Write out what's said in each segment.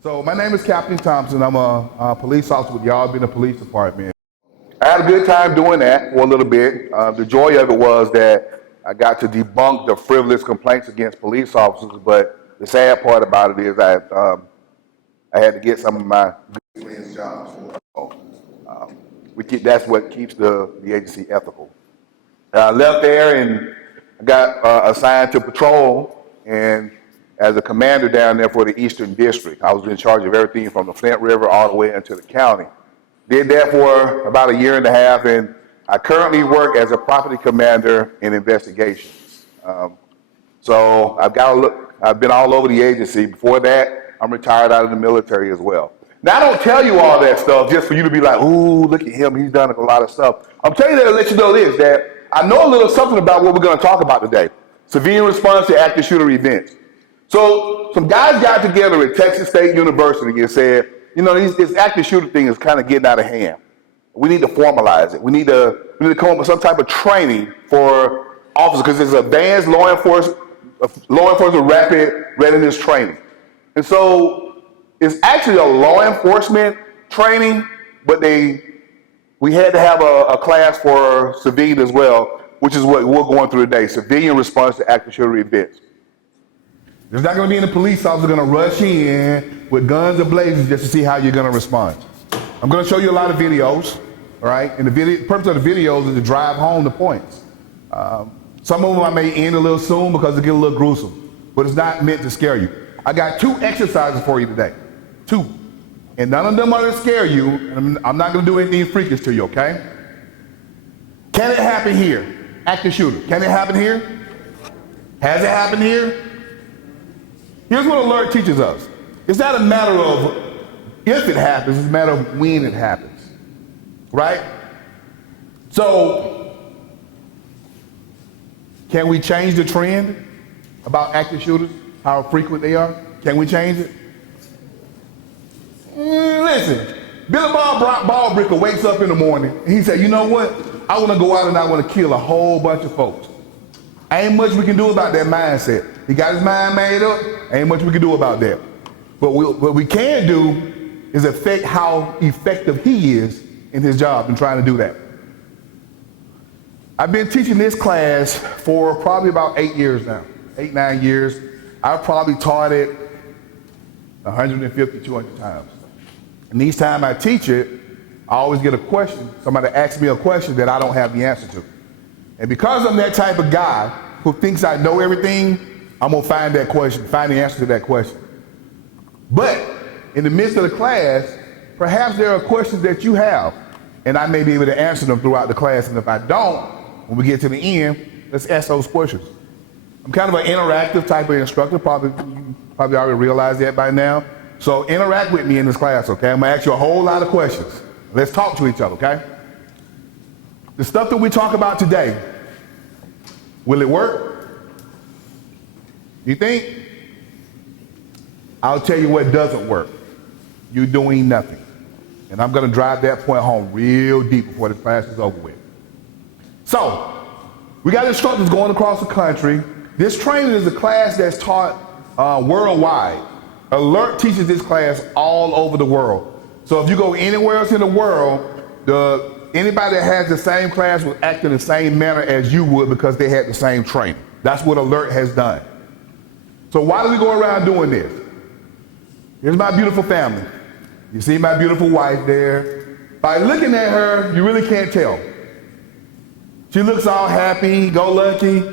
So my name is Captain Thompson. I'm a police officer with the Albany Police Department. I had a good time doing that for a little bit. The joy of it was that I got to debunk the frivolous complaints against police officers, but the sad part about it is I had to get some of my good friends' jobs for. So, that's what keeps the agency ethical. I left there and got assigned to patrol, and as a commander down there for the Eastern District, I was in charge of everything from the Flint River all the way into the county. Did that for about a year and a half, and I currently work as a property commander in investigations. So I've been all over the agency. Before that, I'm retired out of the military as well. Now, I don't tell you all that stuff just for you to be like, ooh, look at him, he's done a lot of stuff. I'm telling you that to let you know this, that I know a little something about what we're going to talk about today. Civilian response to active shooter events. So some guys got together at Texas State University and said, you know, this active shooter thing is kind of getting out of hand. We need to formalize it. We need to come up with some type of training for officers, because it's advanced law enforcement rapid readiness training. And so it's actually a law enforcement training, but we had to have a class for civilian as well, which is what we're going through today, civilian response to active shooter events. There's not going to be any police officer going to rush in with guns ablazing just to see how you're going to respond. I'm going to show you a lot of videos, all right? And the purpose of the videos is to drive home the points. Some of them I may end a little soon because it get a little gruesome, but it's not meant to scare you. I got 2 exercises for you today, 2. And none of them are to scare you, and I'm not going to do anything freakish to you, okay? Can it happen here? Active shooter. Can it happen here? Has it happened here? Here's what alert teaches us. It's not a matter of if it happens, it's a matter of when it happens, right? So, can we change the trend about active shooters, how frequent they are? Can we change it? Listen, Billy Ballbricker wakes up in the morning and he said, you know what? I want to go out and I want to kill a whole bunch of folks. Ain't much we can do about that mindset. He got his mind made up, ain't much we can do about that. But what we can do is affect how effective he is in his job and trying to do that. I've been teaching this class for probably about 8 years now, 8, 9 years. I've probably taught it 150, 200 times. And each time I teach it, I always get a question. Somebody asks me a question that I don't have the answer to. And because I'm that type of guy who thinks I know everything, I'm gonna find the answer to that question. But in the midst of the class, perhaps there are questions that you have, and I may be able to answer them throughout the class. And if I don't, when we get to the end, let's ask those questions. I'm kind of an interactive type of instructor. You probably already realized that by now. So interact with me in this class, okay? I'm gonna ask you a whole lot of questions. Let's talk to each other, okay? The stuff that we talk about today, will it work? You think? I'll tell you what doesn't work. You're doing nothing. And I'm gonna drive that point home real deep before this class is over with. So, we got instructors going across the country. This training is a class that's taught worldwide. Alert teaches this class all over the world. So if you go anywhere else in the world, anybody that has the same class will act in the same manner as you would because they had the same training. That's what Alert has done. So why do we go around doing this? Here's my beautiful family. You see my beautiful wife there. By looking at her, you really can't tell. She looks all happy, go lucky,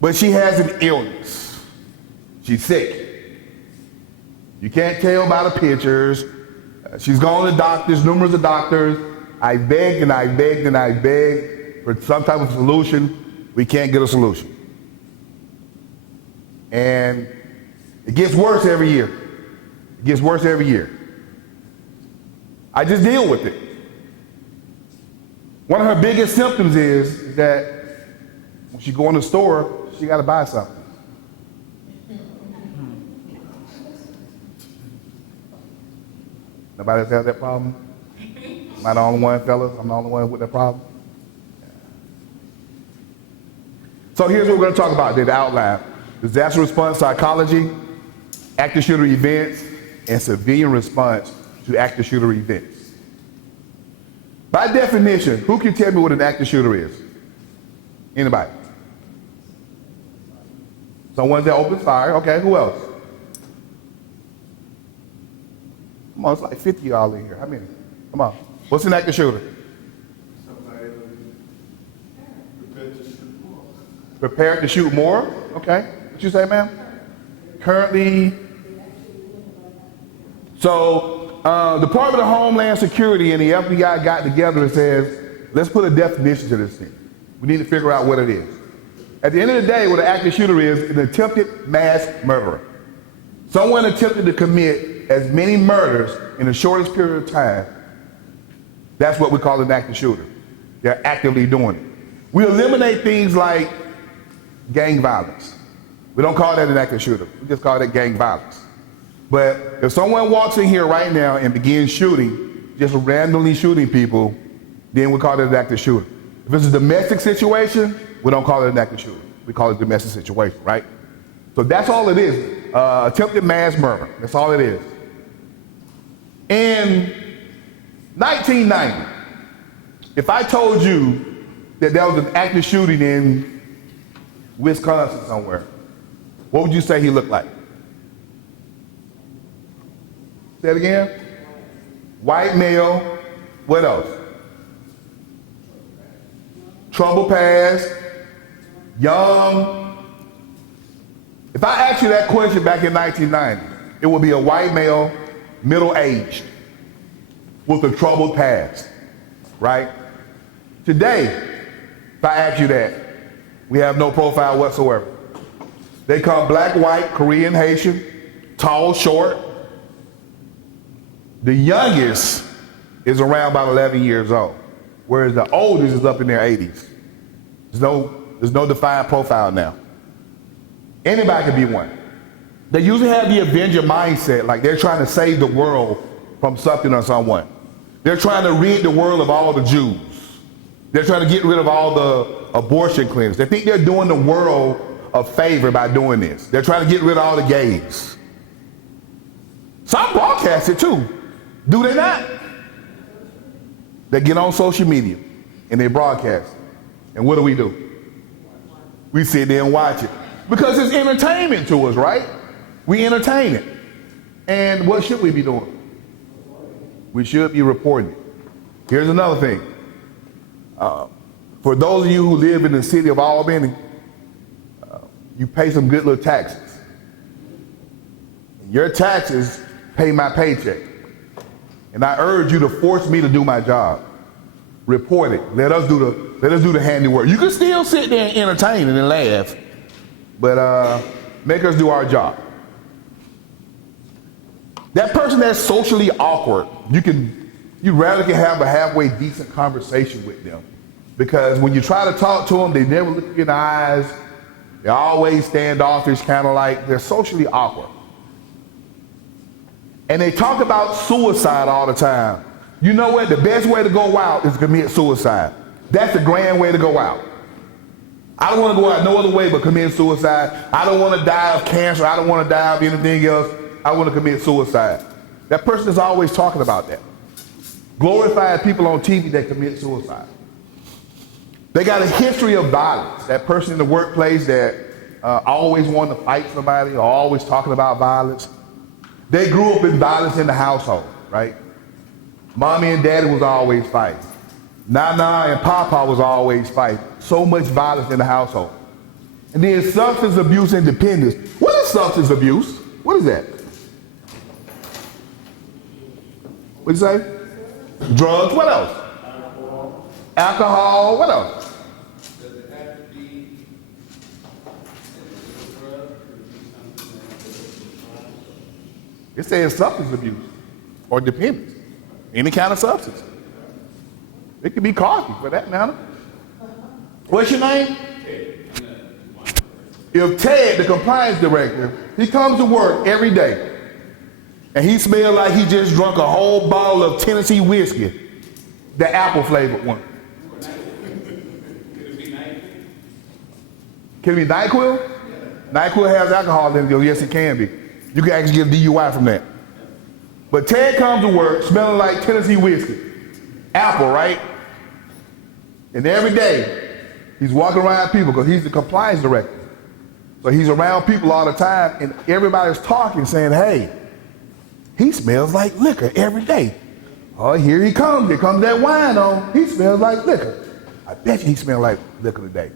but she has an illness. She's sick. You can't tell by the pictures. She's gone to doctors, numerous of doctors. I begged and I begged and I begged for some type of solution. We can't get a solution. And it gets worse every year. It gets worse every year. I just deal with it. One of her biggest symptoms is that when she go in the store, she got to buy something. Nobody else has that problem? Am I the only one, fellas? I'm the only one with that problem? So here's what we're going to talk about today, the outline. Disaster response psychology, active shooter events and civilian response to active shooter events. By definition, who can tell me what an active shooter is? Anybody? Someone that opens fire. Okay, who else? Come on, it's like 50 y'all in here. How many? Come on. What's an active shooter? Somebody prepared to shoot more. Prepared to shoot more? Okay. What you say, ma'am? Currently. So, Department of Homeland Security and the FBI got together and says, let's put a definition to this thing. We need to figure out what it is. At the end of the day, what an active shooter is an attempted mass murderer. Someone attempted to commit as many murders in the shortest period of time. That's what we call an active shooter. They're actively doing it. We eliminate things like gang violence. We don't call that an active shooter. We just call that gang violence. But if someone walks in here right now and begins shooting, just randomly shooting people, then we call it an active shooter. If it's a domestic situation, we don't call it an active shooter. We call it a domestic situation, right? So that's all it is. Attempted mass murder. That's all it is. In 1990, if I told you that there was an active shooting in Wisconsin somewhere, what would you say he looked like? Say it again. White male. What else? Trouble past. Young. If I asked you that question back in 1990, it would be a white male, middle-aged, with a troubled past, right? Today, if I ask you that, we have no profile whatsoever. They come black, white, Korean, Haitian, tall, short. The youngest is around about 11 years old, whereas the oldest is up in their 80s. There's no defined profile now. Anybody can be one. They usually have the Avenger mindset, like they're trying to save the world from something or someone. They're trying to rid the world of all the Jews. They're trying to get rid of all the abortion clinics. They think they're doing the world a favor by doing this. They're trying to get rid of all the gays. Some broadcast it too. Do they not? They get on social media and they broadcast. And what do? We sit there and watch it. Because it's entertainment to us, right? We entertain it. And what should we be doing? We should be reporting it. Here's another thing. For those of you who live in the city of Albany, you pay some good little taxes. Your taxes pay my paycheck. And I urge you to force me to do my job. Report it. Let us do the handiwork. You can still sit there and entertain and laugh, but make us do our job. That person that's socially awkward, you rarely can have a halfway decent conversation with them, because when you try to talk to them, they never look you in the eyes. They're always standoffish, kind of like they're socially awkward. And they talk about suicide all the time. You know what? The best way to go out is to commit suicide. That's the grand way to go out. I don't want to go out no other way but commit suicide. I don't want to die of cancer. I don't want to die of anything else. I want to commit suicide. That person is always talking about that. Glorified people on TV that commit suicide. They got a history of violence. That person in the workplace that always wanted to fight somebody or always talking about violence. They grew up in violence in the household, right? Mommy and daddy was always fighting. Nana and Papa was always fighting. So much violence in the household. And then substance abuse and dependence. What is substance abuse? What is that? What do you say? Drugs. What else? Alcohol. What else? Does it have to be a drug or be something that It says substance abuse or dependence. Any kind of substance. It could be coffee for that matter. What's your name? If Ted, the compliance director, he comes to work every day and he smells like he just drunk a whole bottle of Tennessee whiskey, the apple flavored one. Can it be NyQuil? NyQuil has alcohol in it. Yes, it can be. You can actually get a DUI from that. But Ted comes to work smelling like Tennessee whiskey. Apple, right? And every day, he's walking around people because he's the compliance director. So he's around people all the time, and everybody's talking, saying, hey, he smells like liquor every day. Oh, here he comes. Here comes that wine on. He smells like liquor. I bet you he smells like liquor today.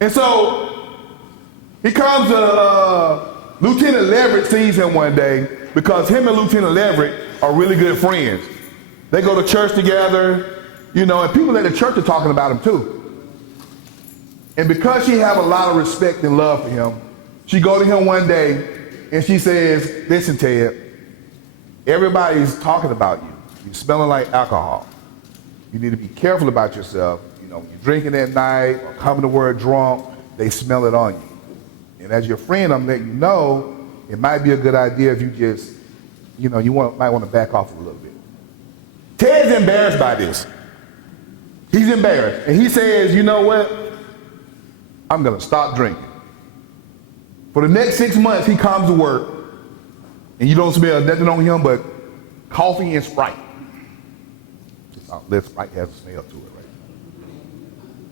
And so he comes to Lieutenant Leverette sees him one day because him and Lieutenant Leverette are really good friends. They go to church together, you know, and people at the church are talking about him too. And because she have a lot of respect and love for him, she go to him one day and she says, listen, Ted, everybody's talking about you. You're smelling like alcohol. You need to be careful about yourself. You know, when you're drinking at night or coming to work drunk, they smell it on you. And as your friend, I'm letting you know, it might be a good idea if you just, you know, might want to back off a little bit. Ted's embarrassed by this. He's embarrassed. And he says, you know what? I'm going to stop drinking. For the next 6 months, he comes to work, and you don't smell nothing on him but coffee and Sprite. Let Sprite has a smell to it, right?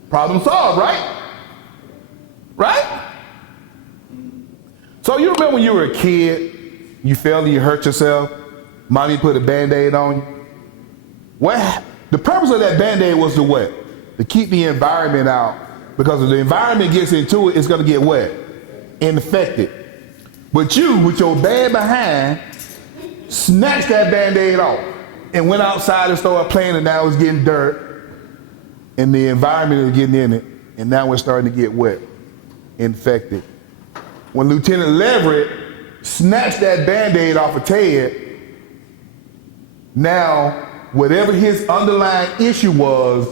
Problem solved, right? Right? So you remember when you were a kid, you fell and you hurt yourself, mommy put a Band-Aid on you? Well, the purpose of that Band-Aid was to what? To keep the environment out, because if the environment gets into it, it's going to get wet, infected. But you, with your bad behind, snatched that Band-Aid off and went outside and started playing, and now it's getting dirt, and the environment is getting in it, and now we're starting to get wet, infected. When Lieutenant Leverette snatched that Band-Aid off of Ted, now whatever his underlying issue was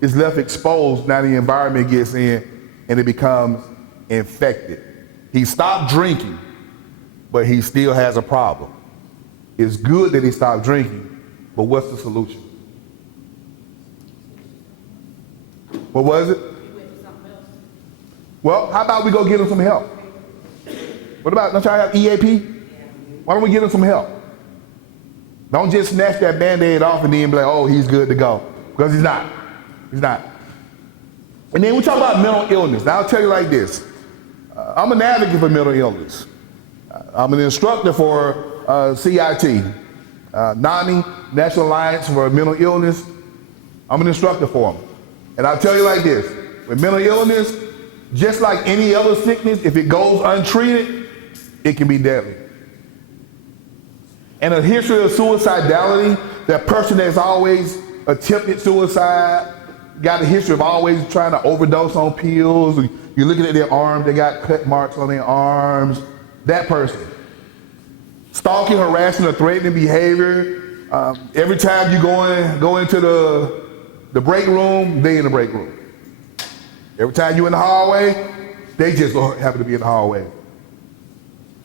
is left exposed. Now the environment gets in and it becomes infected. He stopped drinking, but he still has a problem. It's good that he stopped drinking, but what's the solution? What was it? Well, how about we go get him some help? What about, don't y'all have EAP? Why don't we get him some help? Don't just snatch that Band-Aid off and then be like, oh, he's good to go. Because he's not. He's not. And then we talk about mental illness. Now I'll tell you like this. I'm an advocate for mental illness. I'm an instructor for CIT, NAMI, National Alliance for Mental Illness. I'm an instructor for them. And I'll tell you like this. With mental illness, just like any other sickness, if it goes untreated, it can be deadly. And a history of suicidality, that person that's always attempted suicide, got a history of always trying to overdose on pills. You're looking at their arms, they got cut marks on their arms. That person. Stalking, harassing, or threatening behavior. Every time you go into the break room, they in the break room. Every time you in the hallway, they just happen to be in the hallway.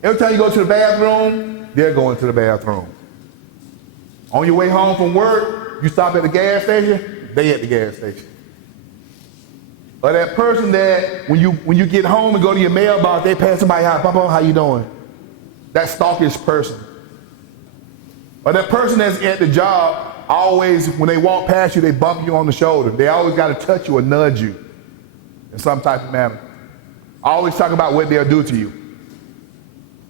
Every time you go to the bathroom, they're going to the bathroom. On your way home from work, you stop at the gas station, they at the gas station. Or that person that when you get home and go to your mailbox, they pass somebody out, Papa, how you doing? That stalkish person. Or that person that's at the job, always, when they walk past you, they bump you on the shoulder. They always got to touch you or nudge you in some type of manner. Always talk about what they'll do to you.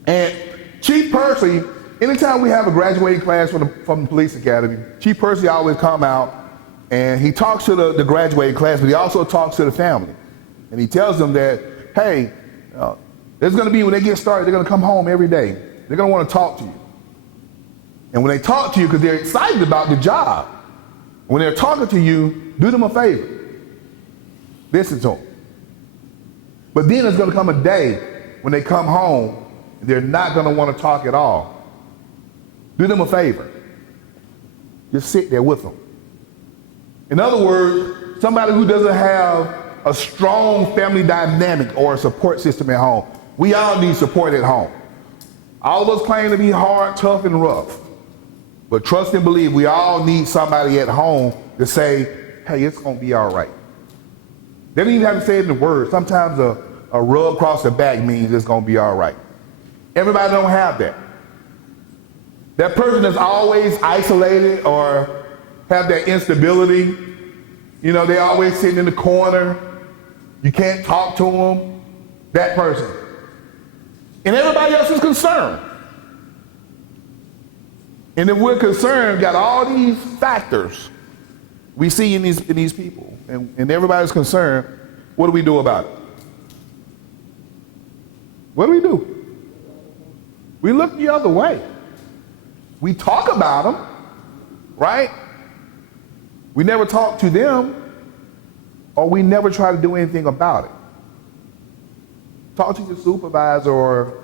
And Chief Percy, anytime we have a graduating class from the police academy, Chief Percy always come out and he talks to the graduating class, but he also talks to the family. And he tells them that, hey, there's going to be, when they get started, they're going to come home every day. They're going to want to talk to you. And when they talk to you, because they're excited about the job, when they're talking to you, do them a favor. Listen to them. But then there's going to come a day when they come home, they're not going to want to talk at all. Do them a favor. Just sit there with them. In other words, somebody who doesn't have a strong family dynamic or a support system at home. We all need support at home. All of us claim to be hard, tough, and rough. But trust and believe, we all need somebody at home to say, hey, it's going to be all right. They don't even have to say it in the words. Sometimes a rub across the back means it's going to be all right. Everybody don't have that. That person is always isolated or have that instability. You know, they're always sitting in the corner. You can't talk to them. That person. And everybody else is concerned. And if we're concerned, got all these factors we see in these people, and everybody's concerned, what do we do about it? What do we do? We look the other way. We talk about them, right? We never talk to them, or we never try to do anything about it. Talk to your supervisor, or,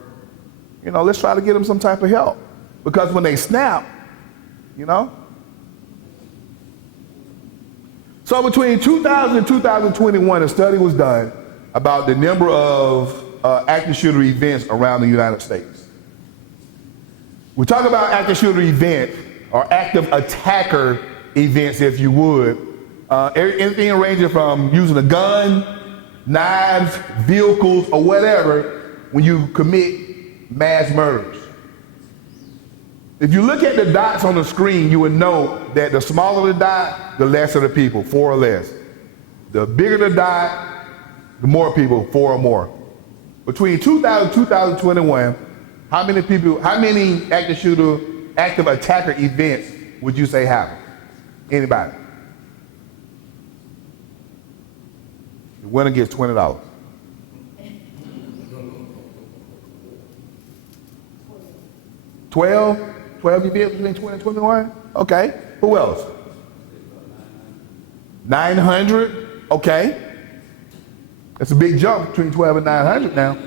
you know, let's try to get them some type of help. Because when they snap, you know. So between 2000 and 2021, a study was done about the number of active shooter events around the United States. We talk about active shooter events, or active attacker events, if you would. Anything ranging from using a gun, knives, vehicles, or whatever when you commit mass murders. If you look at the dots on the screen, you would know that the smaller the dot, the lesser the people, 4 or less. The bigger the dot, the more people, 4 or more. Between 2000 and 2021, how many active attacker events would you say happened? Anybody? The winner gets $20. 12 events between 20 and 21? Okay. Who else? 900? Okay. That's a big jump between 12 and 900 now.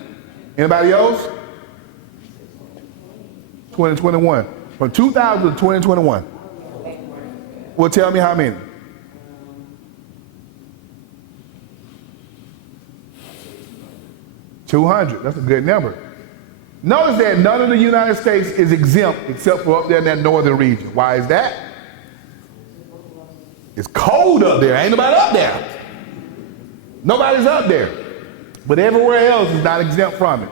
Anybody else? 2021. From 2000 to 2021. Well, tell me how many. $200. That's a good number. Notice that none of the United States is exempt except for up there in that northern region. Why is that? It's cold up there. Ain't nobody up there. Nobody's up there. But everywhere else is not exempt from it.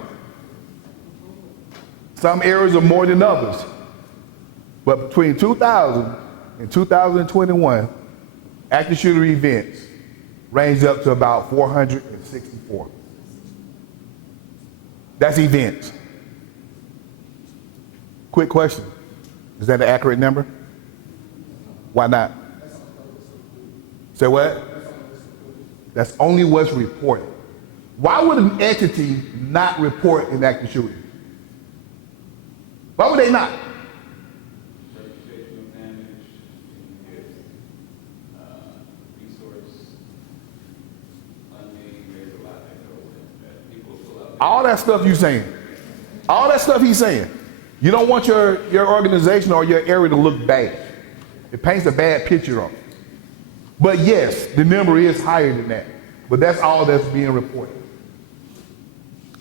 Some areas are more than others. But between 2000 and 2021, active shooter events ranged up to about 464. That's events. Quick question. Is that an accurate number? Why not? Say what? That's only what's reported. Why would an entity not report an active shooting? Why would they not? Reputational damage, resource funding, there's a lot that goes into that. People pull up. All that stuff you saying. All that stuff he's saying. You don't want your organization or your area to look bad. It paints a bad picture on it. But yes, the number is higher than that. But that's all that's being reported.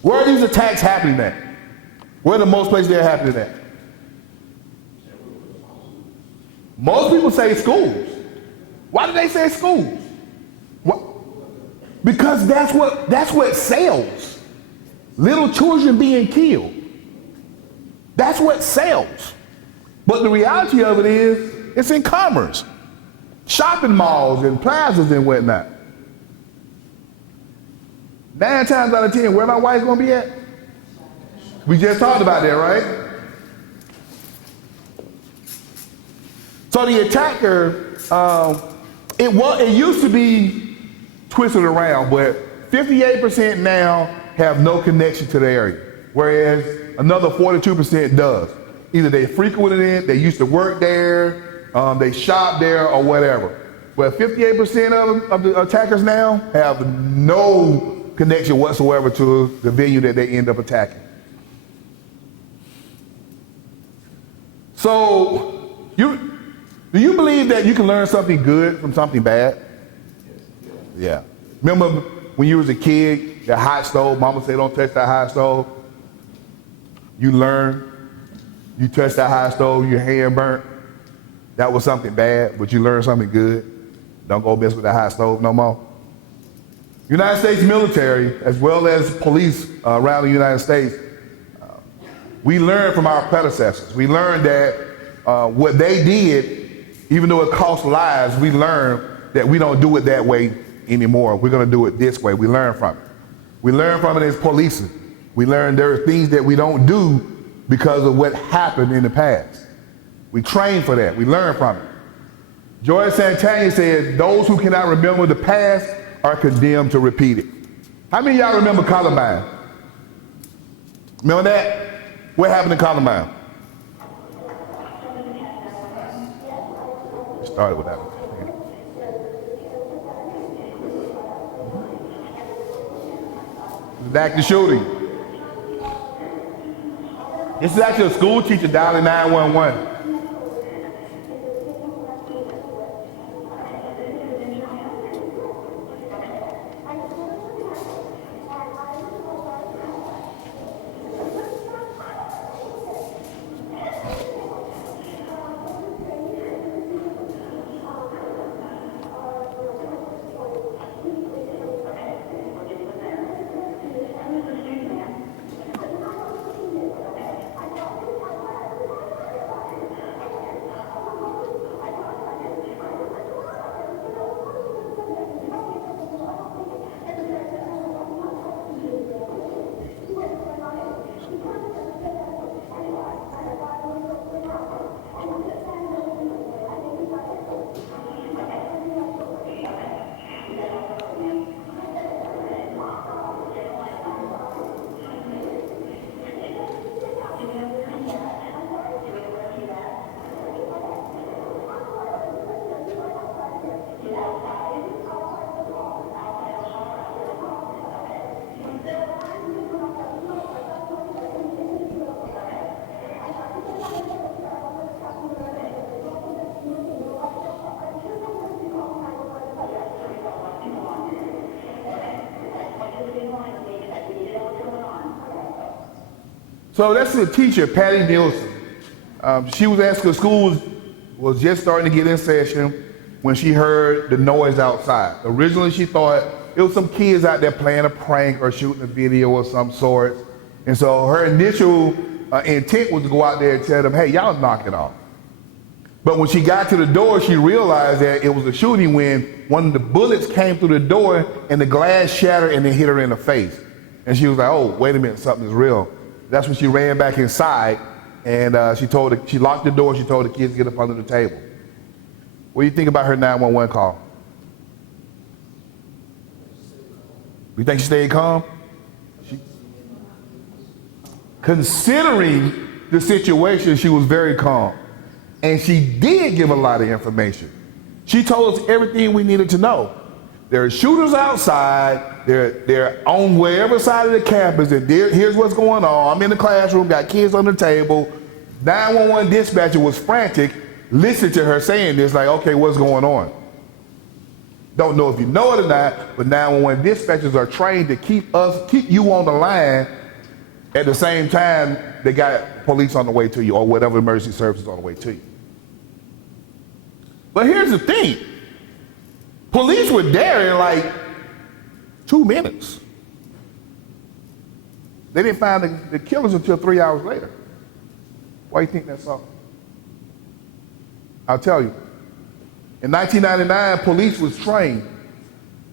Where are these attacks happening at? Where are the most places they're happening at? Most people say schools. Why do they say schools? What? Because that's what sells. Little children being killed. That's what sells. But the reality of it is, it's in commerce. Shopping malls and plazas and whatnot. 9 times out of 10, where my wife's gonna be at? We just talked about that, right? So the attacker, it used to be twisted around, but 58% now have no connection to the area, whereas another 42% does. Either they frequented it, they used to work there, they shop there, or whatever. But 58% of the attackers now have no connection whatsoever to the venue that they end up attacking. So, do you believe that you can learn something good from something bad? Yeah. Remember when you was a kid, the hot stove, mama said don't touch that hot stove? You learn, you touch that hot stove, your hand burnt. That was something bad, but you learned something good. Don't go mess with that hot stove no more. United States military, as well as police around the United States, We learned from our predecessors. We learned that what they did, even though it cost lives, we learned that we don't do it that way anymore. We're going to do it this way. We learn from it. We learn from it as policing. We learn there are things that we don't do because of what happened in the past. We train for that. We learn from it. George Santana said, those who cannot remember the past are condemned to repeat it. How many of y'all remember Columbine? Remember that? What happened in Columbine? Started with that one. Back to shooting. This is actually a school teacher dialing 911. So that's the teacher, Patty Nielsen. She was at school was just starting to get in session when she heard the noise outside. Originally she thought it was some kids out there playing a prank or shooting a video of some sort. And so her initial intent was to go out there and tell them, hey, y'all knock it off. But when she got to the door, she realized that it was a shooting when one of the bullets came through the door and the glass shattered and then hit her in the face. And she was like, oh, wait a minute, something is real. That's when she ran back inside and she locked the door. She told the kids to get up under the table. What do you think about her 911 call? You think she stayed calm? Considering the situation, she was very calm. And she did give a lot of information. She told us everything we needed to know. There are shooters outside. They're on wherever side of the campus, and here's what's going on. I'm in the classroom, got kids on the table. 911 dispatcher was frantic, listened to her saying this, like, okay, what's going on? Don't know if you know it or not, but 911 dispatchers are trained to keep you on the line at the same time they got police on the way to you or whatever emergency service is on the way to you. But here's the thing. Police were there in like 2 minutes. They didn't find the killers until 3 hours later. Why do you think that's so? I'll tell you. In 1999, police was trained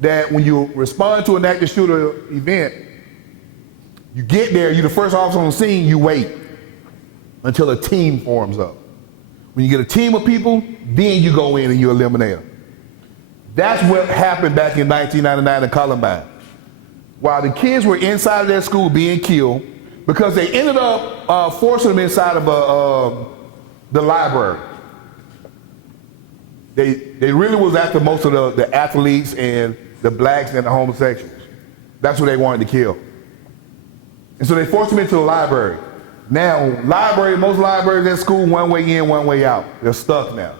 that when you respond to an active shooter event, you get there, you're the first officer on the scene, you wait until a team forms up. When you get a team of people, then you go in and you eliminate them. That's what happened back in 1999 in Columbine. While the kids were inside of their school being killed, because they ended up forcing them inside of the library. They really was after most of the athletes and the blacks and the homosexuals. That's what they wanted to kill. And so they forced them into the library. Now, most libraries at school, one way in, one way out. They're stuck now.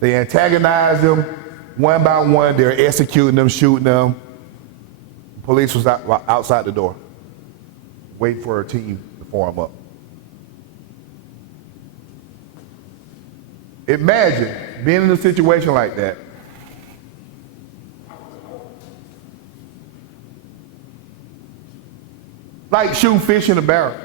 They antagonize them one by one. They're executing them, shooting them. Police was outside the door, waiting for a team to form up. Imagine being in a situation like that. Like shooting fish in a barrel.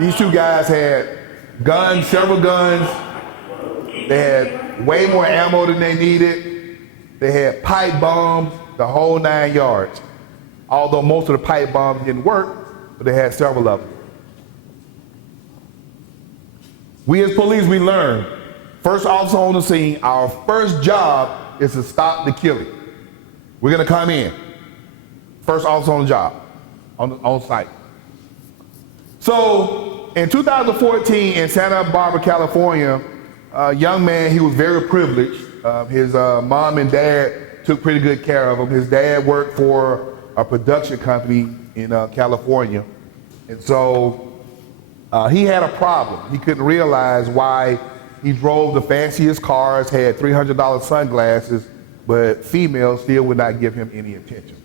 These two guys had guns, several guns. They had way more ammo than they needed. They had pipe bombs, the whole 9 yards. Although most of the pipe bombs didn't work, but they had several of them. We as police, we learn. First officer on the scene, our first job is to stop the killing. We're gonna come in. First officer on the job, on site. So in 2014 in Santa Barbara, California, a young man, he was very privileged. His mom and dad took pretty good care of him. His dad worked for a production company in California. And so he had a problem. He couldn't realize why he drove the fanciest cars, had $300 sunglasses, but females still would not give him any attention.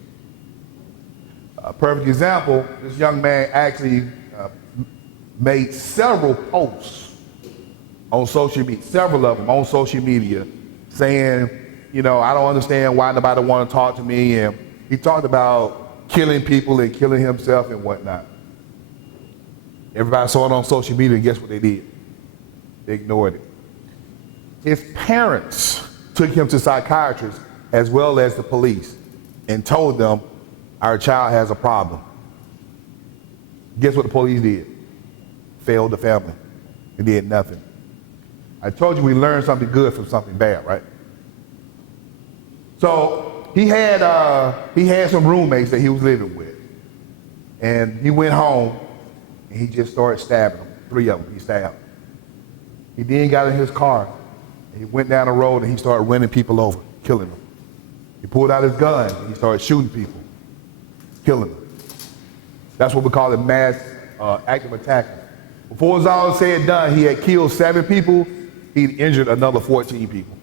A perfect example, this young man actually made several posts on social media, several of them on social media, saying, you know, I don't understand why nobody want to talk to me. And he talked about killing people and killing himself and whatnot. Everybody saw it on social media, and guess what they did? They ignored it. His parents took him to psychiatrists as well as the police and told them, our child has a problem. Guess what the police did? Failed the family and did nothing. I told you we learned something good from something bad, right? So he had some roommates that he was living with. And he went home and he just started stabbing them. 3 of them he stabbed. He then got in his car and he went down the road and he started running people over, killing them. He pulled out his gun and he started shooting people, killing them. That's what we call a mass active attack. Before it was all said and done, he had killed 7 people, he'd injured another 14 people.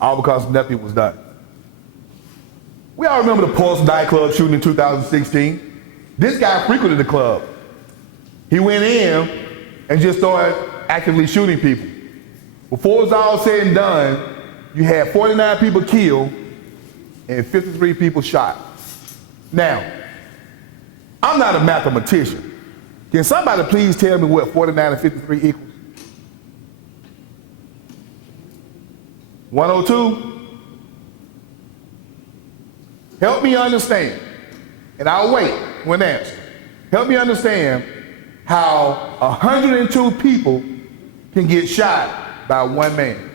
All because nothing was done. We all remember the Pulse nightclub shooting in 2016. This guy frequented the club. He went in and just started actively shooting people. Before it was all said and done, you had 49 people killed and 53 people shot. Now, I'm not a mathematician. Can somebody please tell me what 49 and 53 equals? 102? Help me understand, and I'll wait when answer. Help me understand how 102 people can get shot by one man.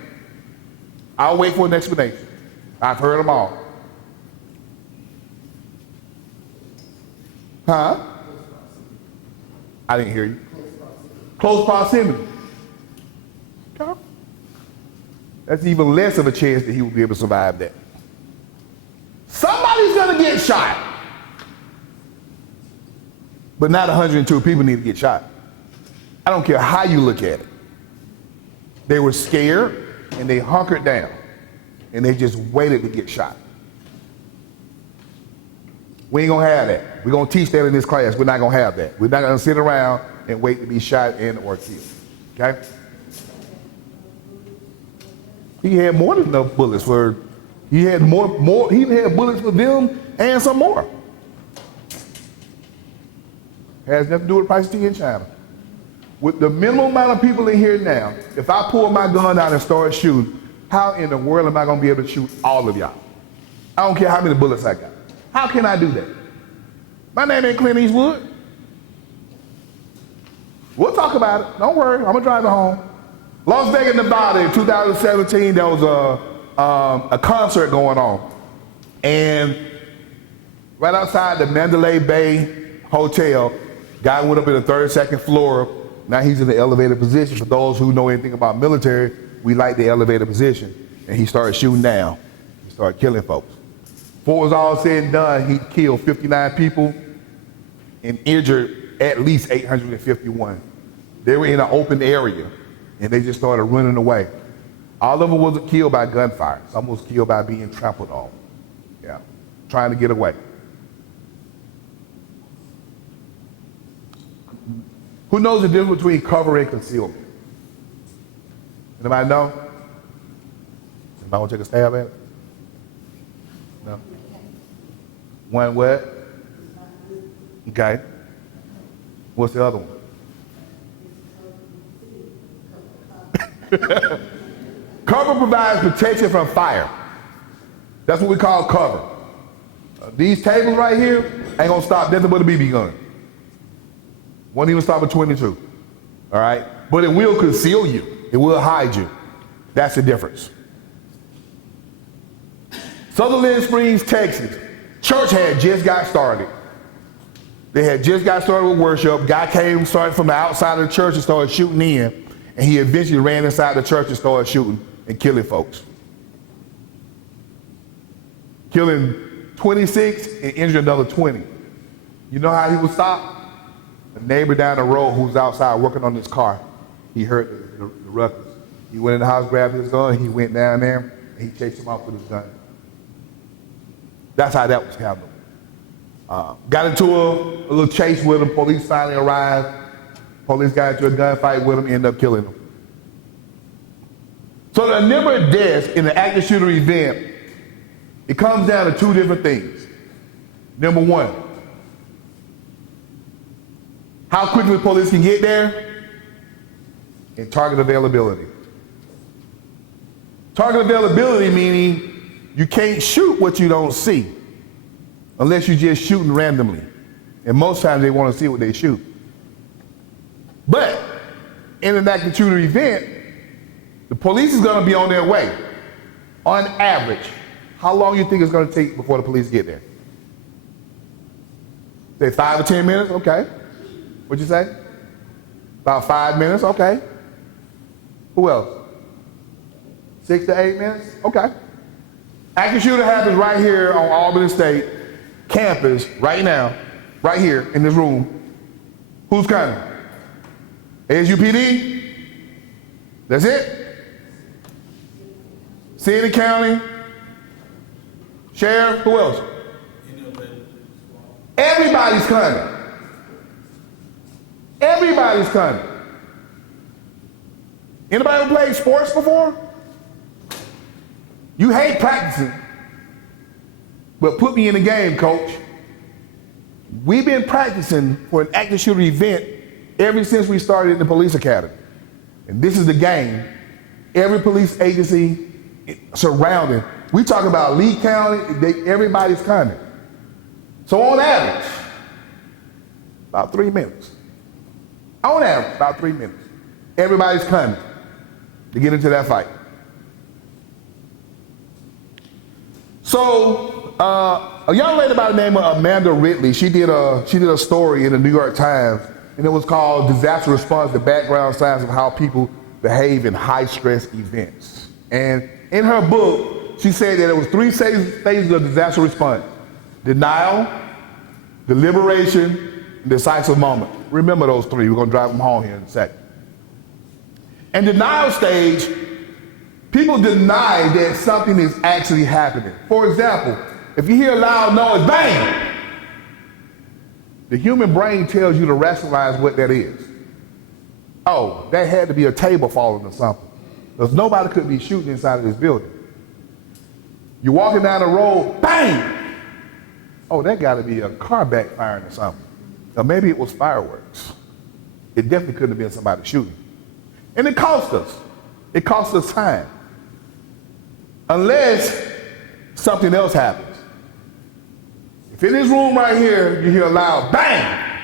I'll wait for an explanation. I've heard them all. Huh? I didn't hear you. Close proximity. Okay. That's even less of a chance that he will be able to survive that. Somebody's gonna get shot. But not 102 people need to get shot. I don't care how you look at it. They were scared and they hunkered down and they just waited to get shot. We ain't gonna have that. We're gonna teach that in this class. We're not gonna have that. We're not gonna sit around and wait to be shot and or killed. Okay? He had more than enough bullets for, he had bullets for them and some more. Has nothing to do with the price of tea in China. With the minimum amount of people in here now, if I pull my gun out and start shooting, how in the world am I gonna be able to shoot all of y'all? I don't care how many bullets I got. How can I do that? My name ain't Clint Eastwood. We'll talk about it. Don't worry, I'm gonna drive it home. Las Vegas, Nevada in 2017, there was a concert going on. And right outside the Mandalay Bay Hotel, guy went up in the 32nd floor. Now he's in the elevated position. For those who know anything about military, we like the elevated position. And he started shooting down. He started killing folks. Before it was all said and done, he killed 59 people and injured at least 851. They were in an open area and they just started running away. All of them wasn't killed by gunfire. Some was killed by being trampled on. Yeah, trying to get away. Who knows the difference between cover and concealment? Anybody know? Anybody want to take a stab at it? No? One what? Okay. What's the other one? Cover provides protection from fire. That's what we call cover. These tables right here ain't gonna stop nothing but a BB gun. Won't even stop a 22. All right? But it will conceal you. It will hide you. That's the difference. Sutherland Springs, Texas. Church had just got started. They had just got started with worship. Guy came, started from the outside of the church and started shooting in. And he eventually ran inside the church and started shooting and killing folks. Killing 26 and injured another 20. You know how he was stopped? A neighbor down the road who was outside working on his car, he heard the ruckus. He went in the house, grabbed his gun, he went down there, and he chased him off with his gun. That's how that was handled. Got into a little chase with him. Police finally arrived. Police got into a gunfight with him, ended up killing him. So the number of deaths in an active shooter event, it comes down to two different things. Number one, how quickly the police can get there, and target availability. Target availability meaning you can't shoot what you don't see unless you're just shooting randomly. And most times they want to see what they shoot. But in an active shooter event, the police is going to be on their way. On average, how long do you think it's going to take before the police get there? Say 5 or 10 minutes? Okay. What'd you say? About 5 minutes? Okay. Who else? 6 to 8 minutes? Okay. Active shooter happens right here on Albany State campus right now, right here in this room. Who's coming? ASUPD? That's it? City, county, sheriff, who else? Everybody's coming. Everybody's coming. Anybody ever played sports before? You hate practicing, but put me in the game, coach. We've been practicing for an active shooter event ever since we started in the police academy. And this is the game. Every police agency surrounding, we talk about Lee County, everybody's coming. So on average, about 3 minutes. On average, about 3 minutes. Everybody's coming to get into that fight. So a young lady by the name of Amanda Ridley, she did a story in the New York Times, and it was called Disaster Response, the Background Science of How People Behave in High-Stress Events. And in her book, she said that there was 3 phases of disaster response: denial, deliberation, and decisive moment. Remember those 3. We're going to drive them home here in a second. In denial stage, people deny that something is actually happening. For example, if you hear a loud noise, bang! The human brain tells you to rationalize what that is. Oh, that had to be a table falling or something. Because nobody could be shooting inside of this building. You're walking down the road, bang! Oh, that got to be a car backfiring or something. Or maybe it was fireworks. It definitely couldn't have been somebody shooting. And it cost us. It cost us time. Unless something else happens. If in this room right here, you hear a loud bang,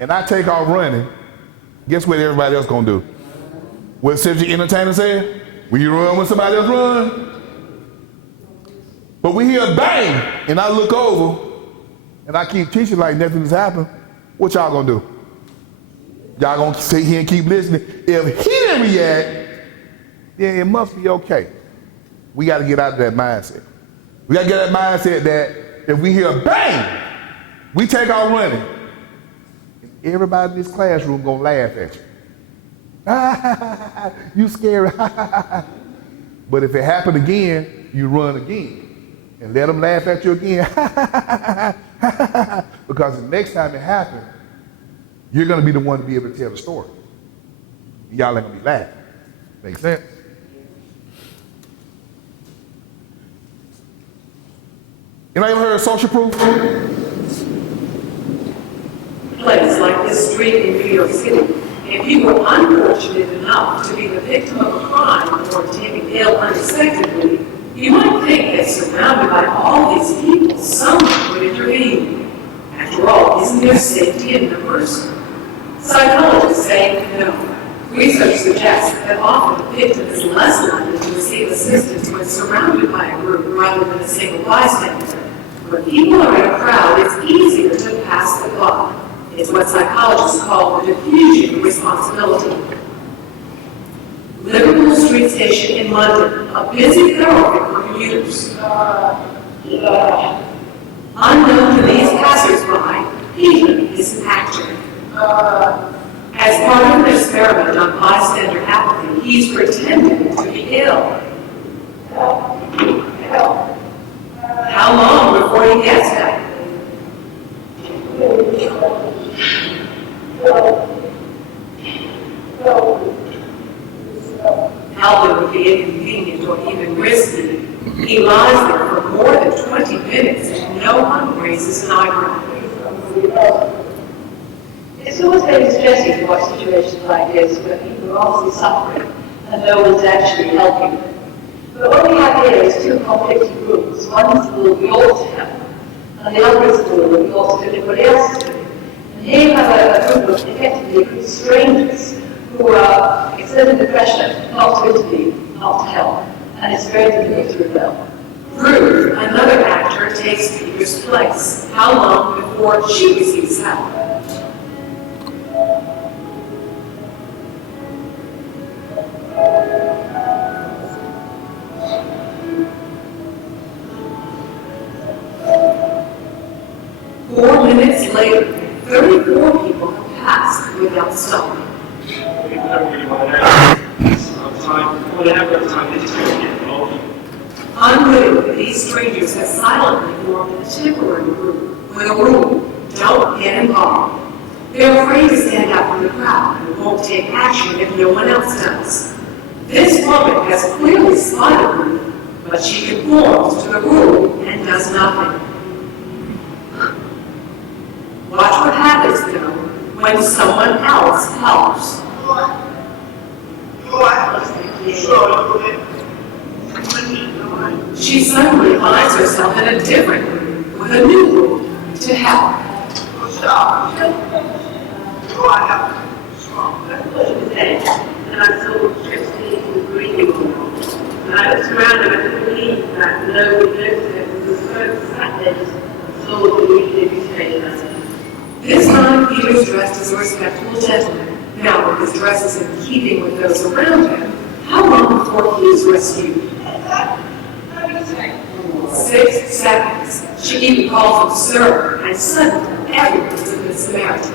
and I take off running, guess what everybody else gonna do? What Cedric Entertainer said? Will you run when somebody else run? But we hear a bang, and I look over, and I keep teaching like nothing's happened. What y'all gonna do? Y'all gonna sit here and keep listening? If he didn't react, then it must be okay. We gotta get out of that mindset. We gotta get that mindset that if we hear a bang, we take off running. Everybody in this classroom gonna laugh at you. You scary. But if it happened again, you run again. And let them laugh at you again. Because the next time it happens, you're gonna be the one to be able to tell the story. Y'all ain't gonna be laughing. Make sense? You know, ever heard of social proof? Place like this street in New York City, if you were unfortunate enough to be the victim of a crime or taken ill unexpectedly, you might think that surrounded by all these people, someone would intervene. After all, isn't there safety in numbers? Psychologists say no. Research suggests that often the victim is less likely to receive assistance when surrounded by a group rather than a single bystander. When people are in a crowd, it's easier to pass the buck. It's what psychologists call the diffusion of responsibility. Liverpool Street Station in London, a busy thoroughfare for commuters. Unknown to these passers-by, Peter is an actor. As part of an experiment on bystander apathy, he's pretending to be ill. How long before he gets help? Helping would be inconvenient or even risky. He lies there for more than 20 minutes and no one raises an eyebrow. It's always very distressing to watch situations like this where people are obviously suffering and no one's actually helping them. But what we have here is two conflicting groups. One is the rule we ought to help, and the other is the rule that we ought to do everybody else is doing. And here you have a group of effectively strangers who are exerting the pressure not to intervene, not to help, and it's very difficult to rebel. Ruth, another actor, takes Peter's place. How long before she receives help? Minutes later, 34 people have passed without stopping. People don't really want to have time. Well, they have got time, they just don't get involved. Unwittingly, these strangers have silently formed a temporary group with a rule: don't get involved. They're afraid to stand out from the crowd and won't take action if no one else does. This woman has clearly spotted Ruth, but she conforms to the rule and does nothing. Watch what happens, though, when someone else helps. She suddenly finds herself in a different room with a new rule to help. And I saw Christine in the green room. And I looked around and I couldn't believe that nobody noticed it because the folks sat there just saw the weekly newspaper. This time, Peter's dressed as a respectable gentleman. Now, if his dress is in keeping with those around him, how long before he's rescued? 6 seconds. She even calls him sir, and suddenly everyone's a good Samaritan.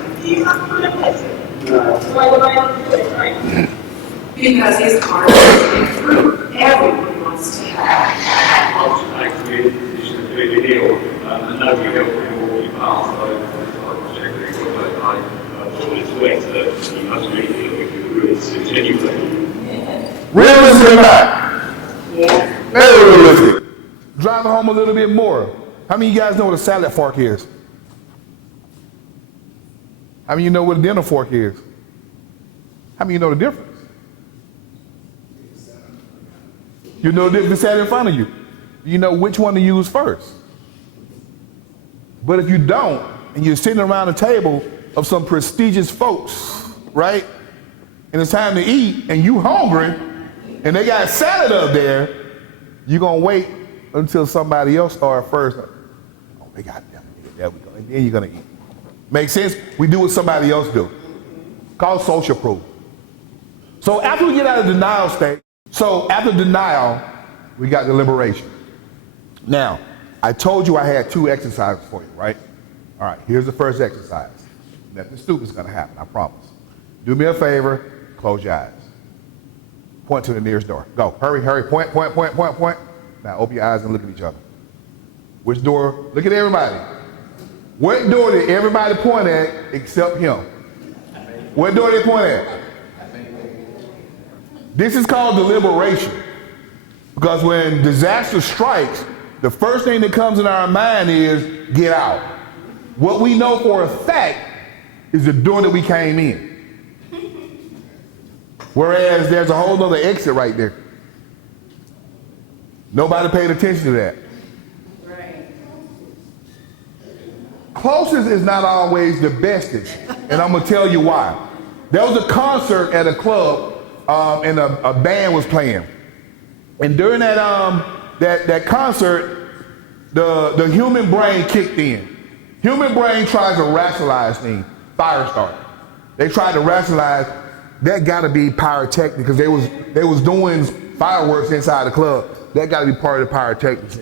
Because he's part of the group, everyone wants to help. I created a position of doing a deal, and nobody helped me walking past, so I thought it's way that you must really deal with your roots anyway. Realistic or not? Yeah. Very realistic. Drive it home a little bit more. How many of you guys know what a salad fork is? How many of you know what a dinner fork is? How many of you know the difference? You know the salad in front of you. You know which one to use first. But if you don't, and you're sitting around a table of some prestigious folks, right? And it's time to eat, and you hungry, and they got salad up there, you're gonna wait until somebody else starts first. Oh, they got that. There we go. And then you're gonna eat. Make sense? We do what somebody else do. Called social proof. So after we get out of denial state, so after denial, we got deliberation. Now, I told you I had 2 exercises for you, right? All right, here's the first exercise. Nothing stupid is gonna happen, I promise. Do me a favor, close your eyes. Point to the nearest door. Go, hurry, hurry, point, point, point, point, point. Now open your eyes and look at each other. Which door? Look at everybody. What door did everybody point at except him? What door did they point at? This is called deliberation. Because when disaster strikes, the first thing that comes in our mind is get out. What we know for a fact is the door that we came in. Whereas there's a whole other exit right there. Nobody paid attention to that. Right. Closest is not always the bestest, and I'm gonna tell you why. There was a concert at a club, and a band was playing, and during that concert, the human brain kicked in. Human brain tries to rationalize things. Fire started. They tried to rationalize that got to be pyrotechnic because they was doing fireworks inside the club. That got to be part of the pyrotechnics.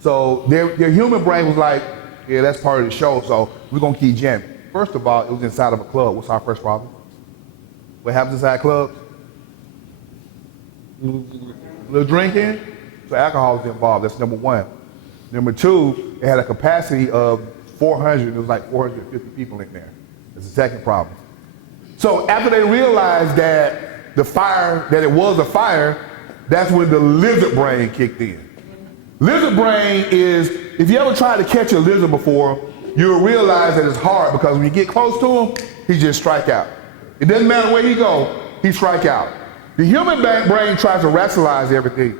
So their human brain was like, yeah, that's part of the show, so we're gonna keep jamming. First of all, it was inside of a club. What's our first problem? What happens inside clubs? A little drinking, so alcohol was involved. That's number one. Number two, it had a capacity of 400. It was like 450 people in there. That's the second problem. So after they realized that it was a fire, that's when the lizard brain kicked in. Lizard brain is, if you ever tried to catch a lizard before, you'll realize that it's hard because when you get close to him, he just strike out. It doesn't matter where he go, he strike out. The human brain tries to rationalize everything.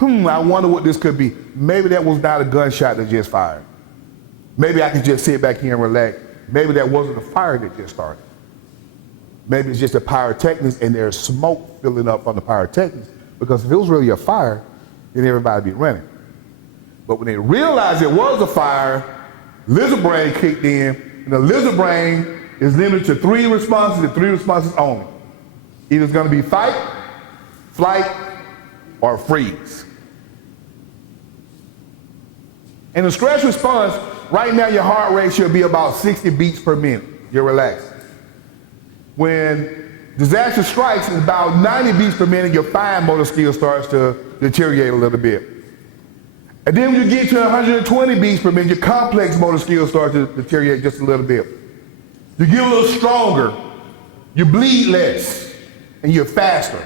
I wonder what this could be. Maybe that was not a gunshot that just fired. Maybe I could just sit back here and relax. Maybe that wasn't a fire that just started. Maybe it's just a pyrotechnics and there's smoke filling up from the pyrotechnics, because if it was really a fire, then everybody would be running. But when they realized it was a fire, lizard brain kicked in, and the lizard brain is limited to three responses and three responses only. Either it's gonna be fight, flight, or freeze. In the stress response, right now your heart rate should be about 60 beats per minute. You're relaxed. When disaster strikes, it's about 90 beats per minute, your fine motor skill starts to deteriorate a little bit. And then when you get to 120 beats per minute, your complex motor skills start to deteriorate just a little bit. You get a little stronger, you bleed less, and you're faster.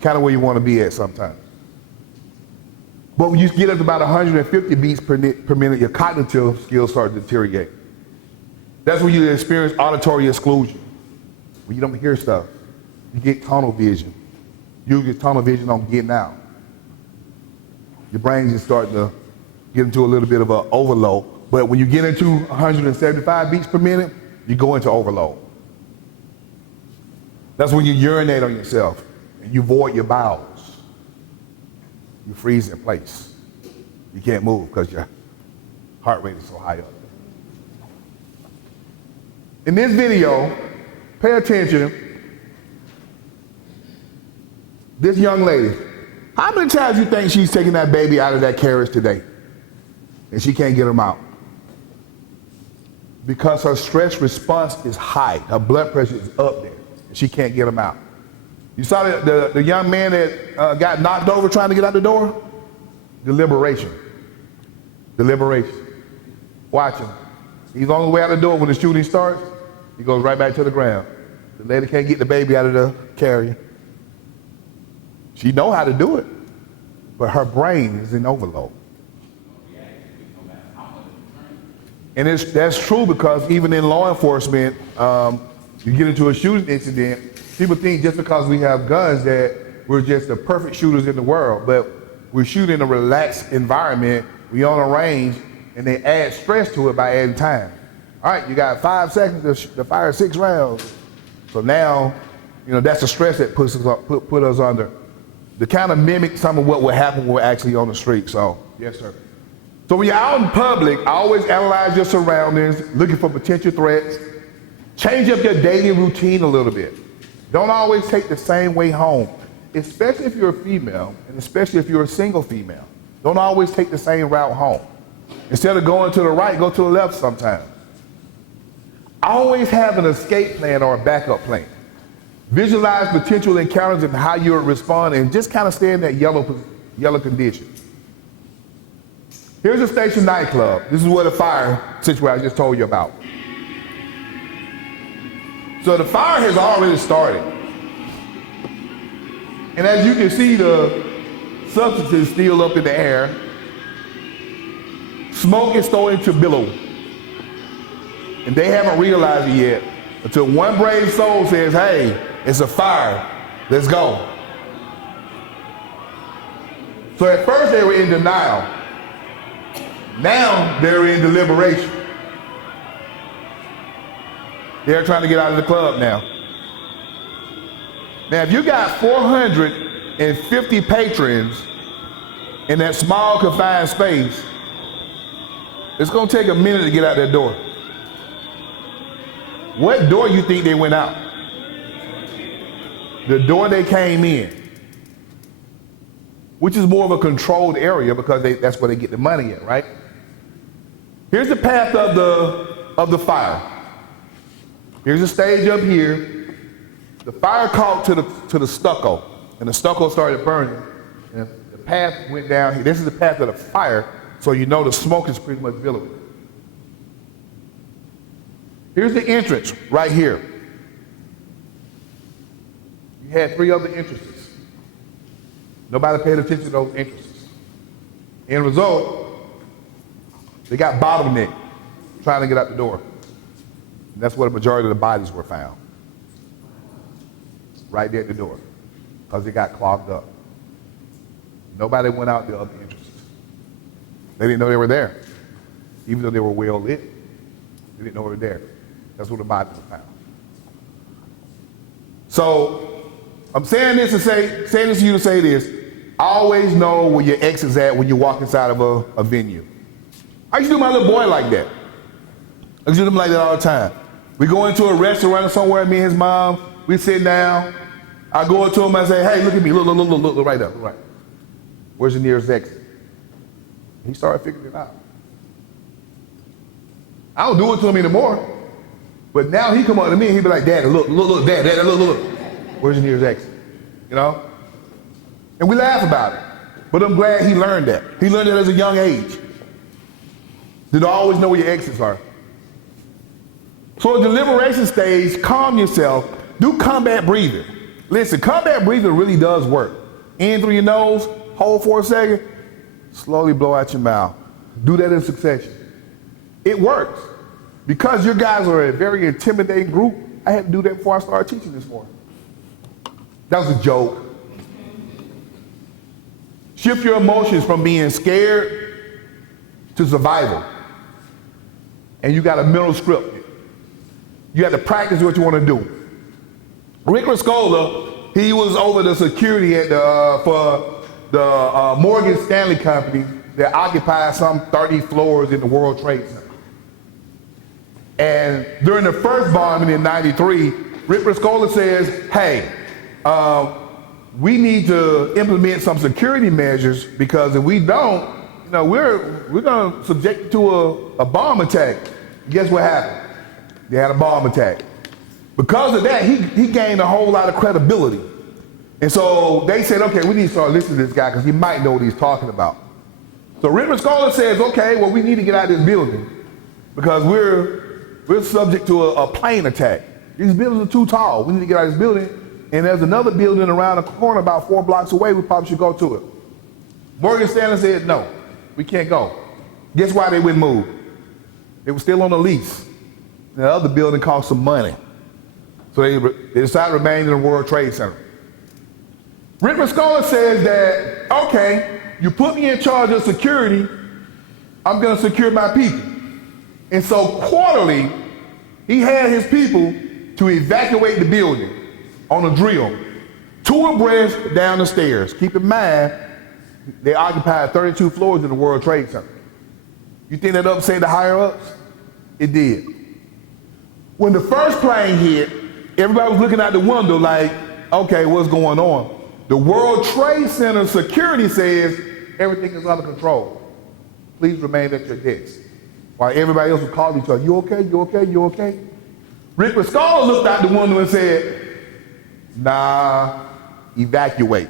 Kind of where you want to be at sometimes. But when you get up to about 150 beats per minute, your cognitive skills start to deteriorate. That's when you experience auditory exclusion. When you don't hear stuff, you get tunnel vision. You get tunnel vision on getting out. Your brain just starting to get into a little bit of an overload. But when you get into 175 beats per minute, you go into overload. That's when you urinate on yourself and you void your bowels. You freeze in place. You can't move because your heart rate is so high up. In this video, pay attention. This young lady, how many times do you think she's taking that baby out of that carriage today and she can't get him out? Because her stress response is high. Her blood pressure is up there and she can't get him out. You saw the young man that got knocked over trying to get out the door? Deliberation. Watch him. He's on the way out the door when the shooting starts. He goes right back to the ground. The lady can't get the baby out of the carrier. She know how to do it, but her brain is in overload. And that's true because even in law enforcement, you get into a shooting incident, people think just because we have guns that we're just the perfect shooters in the world, but we're shooting in a relaxed environment, we on a range, and they add stress to it by adding time. All right, you got 5 seconds to fire 6 rounds. So now, that's the stress that put us under. To kind of mimic some of what would happen when we're actually on the street. So, yes, sir. So when you're out in public, always analyze your surroundings, looking for potential threats. Change up your daily routine a little bit. Don't always take the same way home, especially if you're a female, and especially if you're a single female. Don't always take the same route home. Instead of going to the right, go to the left sometimes. Always have an escape plan or a backup plan. Visualize potential encounters and how you would respond, and just kind of stay in that yellow condition. Here's a station nightclub. This is where the fire situation I just told you about. So the fire has already started. And as you can see, the substance is still up in the air. Smoke is starting to billow. and they haven't realized it yet until one brave soul says, hey, it's a fire, let's go. So at first they were in denial. Now they're in deliberation. They're trying to get out of the club now. Now, if you got 450 patrons in that small confined space, it's gonna take a minute to get out that door. What door you think they went out? The door they came in, which is more of a controlled area because that's where they get the money at, right? Here's the path of the fire. Here's the stage up here. The fire caught to the stucco, and the stucco started burning. And the path went down here. This is the path of the fire, so you know the smoke is pretty much billowing. Here's the entrance right here. You had 3 other entrances. Nobody paid attention to those entrances. End result, they got bottlenecked trying to get out the door. And that's where the majority of the bodies were found. Right there at the door, because it got clogged up. Nobody went out the other entrances. They didn't know they were there, even though they were well lit. They didn't know they were there. That's where the bodies were found. So I'm saying this to you to say this. Always know where your ex is at when you walk inside of a venue. I used to do my little boy like that. I used to do them like that all the time. We go into a restaurant or somewhere, me and his mom, we sit down. I go up to him and I say, hey, look at me, look right up, right. Where's the nearest exit? He started figuring it out. I don't do it to him anymore. But now he come up to me and he be like, Daddy, look, Daddy, look. Where's the nearest exit? You know? And we laugh about it. But I'm glad he learned that. He learned that at a young age. To always know where your exits are. So at the deliberation stage, calm yourself. Do combat breathing. Listen, combat breathing really does work. In through your nose, hold for a second, slowly blow out your mouth. Do that in succession. It works. Because your guys are a very intimidating group, I had to do that before I started teaching this morning. That was a joke. Shift your emotions from being scared to survival. And you got a mental script. You have to practice what you want to do. Rick Riscola, he was over the security at for the Morgan Stanley company that occupies some 30 floors in the World Trade Center. And during the first bombing in '93, Rick Riscola says, hey, we need to implement some security measures because if we don't, you know, we're going to subject it to a bomb attack. Guess what happened? They had a bomb attack. Because of that, he gained a whole lot of credibility. And so they said, okay, we need to start listening to this guy because he might know what he's talking about. So Rick Riscola says, okay, well, we need to get out of this building because we're subject to a plane attack. These buildings are too tall. We need to get out of this building. And there's another building around the corner about 4 blocks away. We probably should go to it. Morgan Stanley said, no, we can't go. Guess why they wouldn't move? They were still on the lease. The other building cost some money. So they decided to remain in the World Trade Center. Rick Riscola says that, okay, you put me in charge of security, I'm going to secure my people. And so quarterly, he had his people to evacuate the building on a drill, 2 abreast down the stairs. Keep in mind, they occupied 32 floors in the World Trade Center. You think that upset the higher ups? It did. When the first plane hit, everybody was looking out the window like, okay, what's going on? The World Trade Center security says everything is under control. Please remain at your desk. While everybody else was calling each other, you okay, you okay, you okay? Rick Riscola looked out the window and said, nah, evacuate.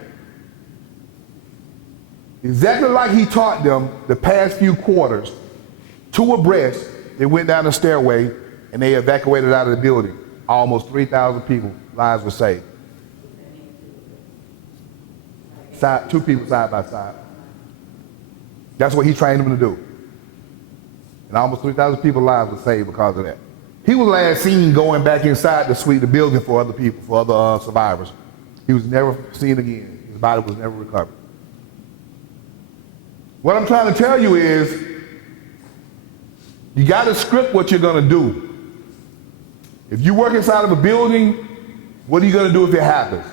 Exactly like he taught them the past few quarters, 2 abreast, they went down the stairway and they evacuated out of the building. Almost 3,000 people, lives were saved. 2 people side by side. That's what he trained them to do. And almost 3,000 people's lives were saved because of that. He was last seen going back inside the building for other people, for other survivors. He was never seen again. His body was never recovered. What I'm trying to tell you is, you got to script what you're going to do. If you work inside of a building, what are you going to do if it happens?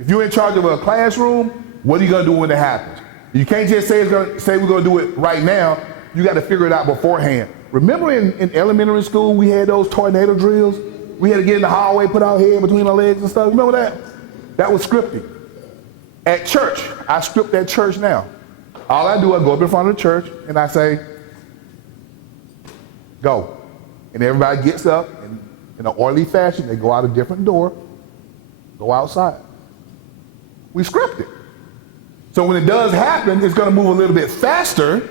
If you're in charge of a classroom, what are you going to do when it happens? You can't just say we're going to do it right now. You got to figure it out beforehand. Remember in elementary school, we had those tornado drills? We had to get in the hallway, put our head between our legs and stuff. Remember that? That was scripting. At church, I script at church now. All I do is go up in front of the church and I say, go. And everybody gets up and in an orderly fashion, they go out a different door, go outside. We script it. So when it does happen, it's going to move a little bit faster,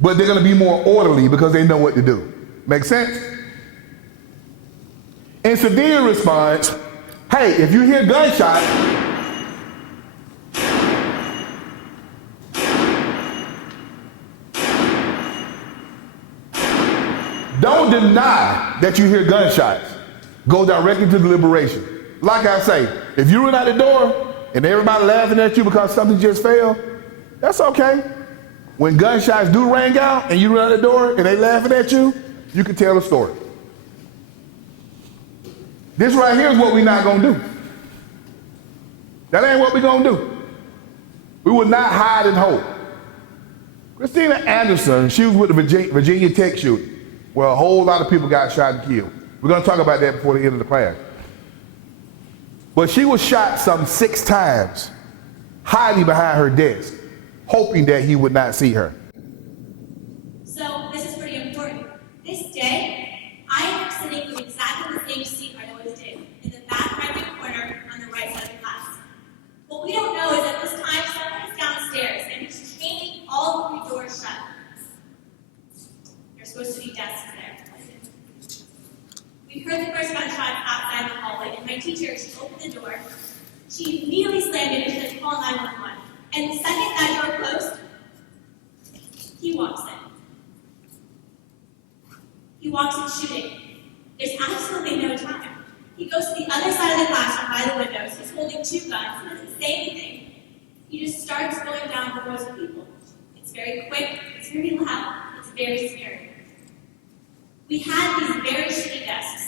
but they're going to be more orderly because they know what to do. Make sense? In severe response, hey, if you hear gunshots, don't deny that you hear gunshots. Go directly to deliberation. Like I say, if you run out the door and everybody laughing at you because something just fell, that's okay. When gunshots do ring out and you run out the door and they laughing at you, you can tell the story. This right here is what we're not going to do. That ain't what we're going to do. We will not hide and hope. Christina Anderson, she was with the Virginia Tech shooting, where a whole lot of people got shot and killed. We're going to talk about that before the end of the class. But she was shot some 6 times, hiding behind her desk, hoping that he would not see her. So this is pretty important. This day, I am sitting in exactly the same seat I always did, in the back right-hand corner on the right side of the class. What we don't know is at this time, someone is downstairs and he's chaining all 3 doors shut. There's supposed to be desks there. We heard the first gunshot outside the hallway, and my teacher, she opened the door. She immediately slammed it and she said, call 911. And the second that door closed, he walks in. He walks in shooting. There's absolutely no time. He goes to the other side of the classroom by the windows. He's holding 2 guns. He doesn't say anything. He just starts going down the rows of people. It's very quick. It's very loud. It's very scary. We had these very shitty desks.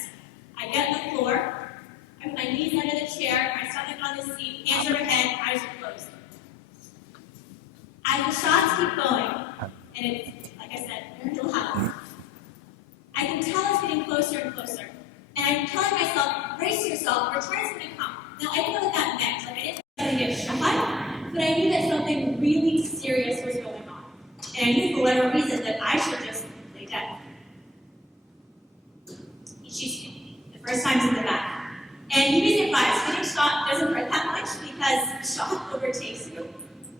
I get on the floor. I put my knees under the chair, my stomach on the seat, hands over head, eyes are closed. As the shots keep going, and it's, like I said, very loud, I can tell it's getting closer and closer. And I'm telling myself, brace yourself, returns going to come. Now, I didn't know what that meant. Like, I didn't know I was going to get shot, but I knew that something really serious was going on. And I knew for whatever reason that I should just play dead. He shoots me. The first time's in the back. And you'd be surprised, getting shot doesn't hurt that much because shock overtakes you.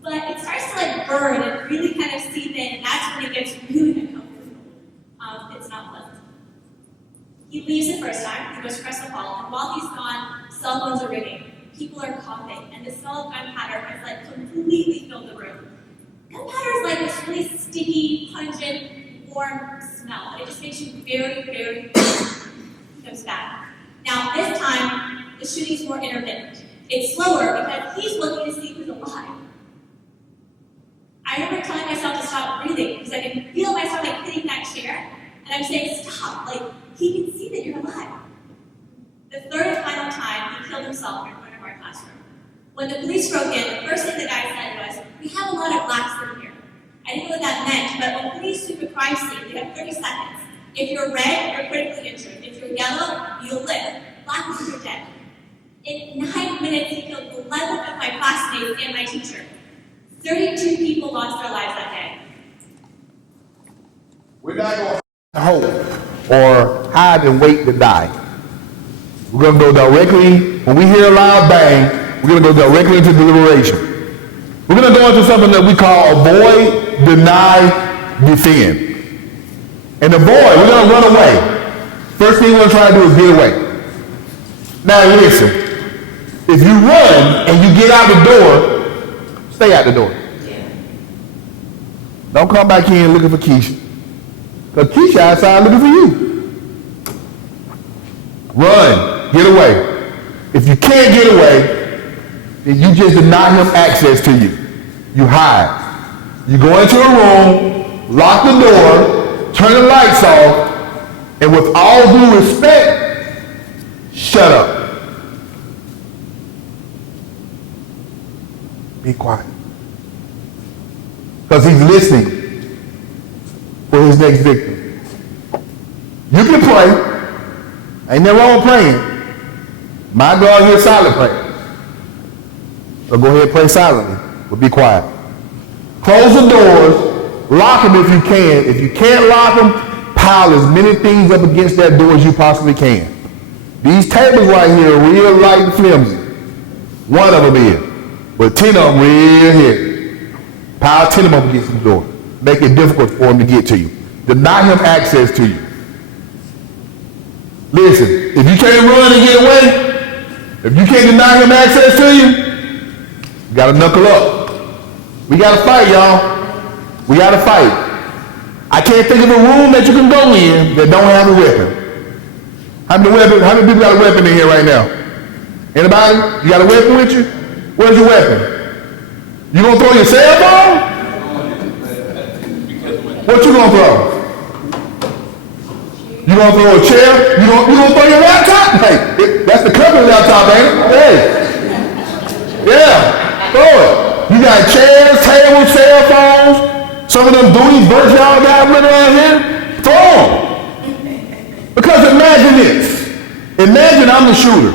But it starts to like burn and really kind of seep in, and that's when it gets really uncomfortable. It's not pleasant. He leaves the first time, he goes across the hall, and while he's gone, cell phones are ringing, people are coughing, and the smell of gunpowder has like completely filled the room. Gunpowder is like this really sticky, pungent, warm smell, and it just makes you very, very he comes back. Now, this time, the shooting's more intermittent. It's slower because he's looking to see who's alive. I remember telling myself to stop breathing because I could feel my stomach hitting that chair, and I'm saying, stop, like, he can see that you're alive. The third and final time, he killed himself in front of our classroom. When the police broke in, the first thing the guy said was, we have a lot of blacks in here. I didn't know what that meant, but when police sweep a crime scene, they have 30 seconds. If you're red, you're critically injured. If you're yellow, you'll live. Black means you're dead. In 9 minutes, he killed 11 of my classmates and my teacher. 32 people lost their lives that day. We're not going to hope or hide and wait to die. We're going to go directly, when we hear a loud bang, we're going to go directly into deliberation. We're going to go into something that we call avoid, deny, defend. And avoid, we're going to run away. First thing we're going to try to do is get away. Now listen, if you run and you get out the door, stay out the door. Don't come back in looking for Keisha. Because Keisha outside looking for you. Run, get away. If you can't get away, then you just deny him access to you. You hide. You go into a room, lock the door, turn the lights off, and with all due respect, shut up. Be quiet. Because he's listening for his next victim. You can pray. Ain't nothing wrong with praying. My God hears silent prayers. So go ahead and pray silently, but be quiet. Close the doors, lock them if you can. If you can't lock them, pile as many things up against that door as you possibly can. These tables right here are real light and flimsy. One of them is, but 10 of them real heavy. Pile 10 of them up against the door. Make it difficult for him to get to you. Deny him access to you. Listen, if you can't run and get away, if you can't deny him access to you, you gotta knuckle up. We gotta fight, y'all. We gotta fight. I can't think of a room that you can go in that don't have a weapon. How many people got a weapon in here right now? Anybody? You got a weapon with you? Where's your weapon? You gonna throw your cell phone? What you gonna throw? You gonna throw a chair? You gonna throw your laptop? Hey, that's the company laptop, ain't it? Hey. Yeah, throw it. You got chairs, tables, cell phones. Some of them duties, birds y'all got running around here. Throw them. Because imagine this. Imagine I'm the shooter,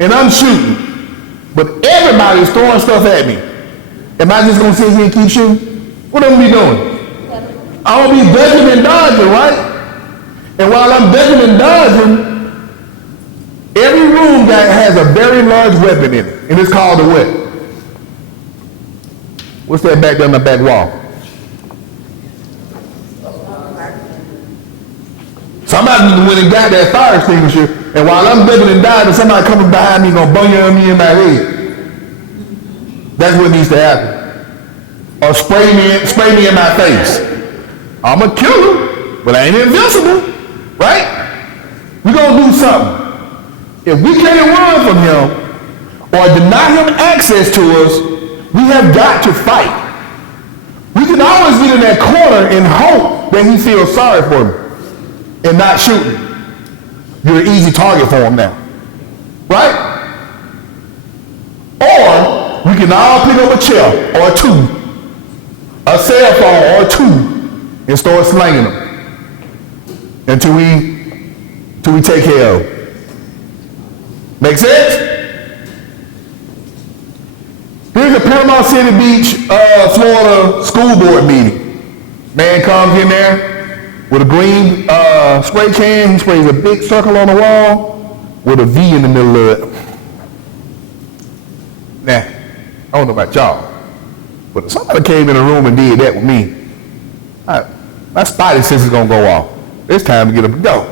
and I'm shooting, but everybody's throwing stuff at me. Am I just gonna sit here and keep shooting? What am I be doing? I'm gonna be ducking and dodging, right? And while I'm ducking and dodging, every room has a very large weapon in it, and it's called a what? What's that back there on the back wall? Somebody went and got that fire extinguisher, and while I'm ducking and dodging, somebody coming behind me gonna bung me in my head. That's what needs to happen. Or spray me in my face. I'm a killer, but I ain't invincible, right? We're gonna do something. If we can't run from him or deny him access to us, we have got to fight. We can always get in that corner and hope that he feels sorry for me and not shoot me. You're an easy target for him now, right? Or we can all pick up a chair or two, a cell phone or two, and start slinging them until we take care of them. Make sense? Here's a Panama City Beach, Florida school board meeting. Man comes in there with a green spray can. He sprays a big circle on the wall with a V in the middle of it. Now, I don't know about y'all, but if somebody came in the room and did that with me, my spidey sense is gonna go off. It's time to get up and go.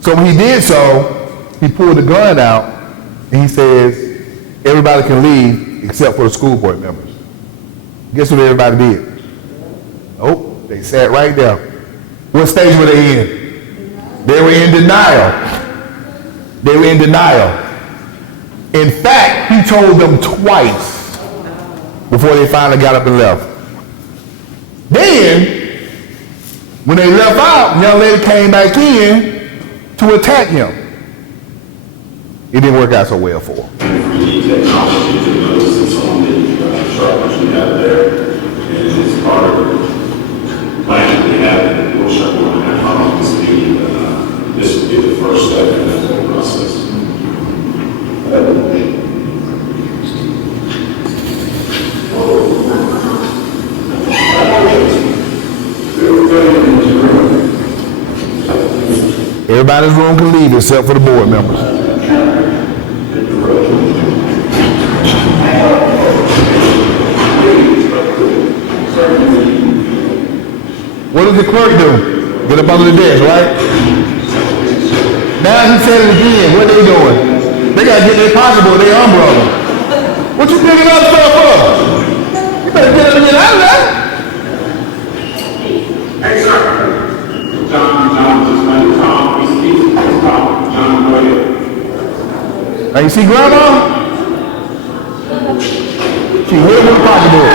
So when he did so, he pulled the gun out and he says, everybody can leave except for the school board members. Guess what everybody did? Nope, they sat right there. What stage were they in? They were in denial. They were in denial. In fact, he told them twice before they finally got up and left. Then, when they left out, the young lady came back in to attack him. It didn't work out so well for him. We need technology to notice some of the struggles we have there, and it's part of the plan we have, and we'll shut one and a half hours to speed. This will be the first step in that whole process. Everybody's room can leave except for the board members. What does the clerk do? Get up under the desk, right? Now he said it again. What they doing? They gotta get their pocketbook, their umbrella. What you picking up stuff for? You better get up and get out of there. Hey, sir. John, just like Tom, we speak. Now you see grandma? She hit with a pocketbook.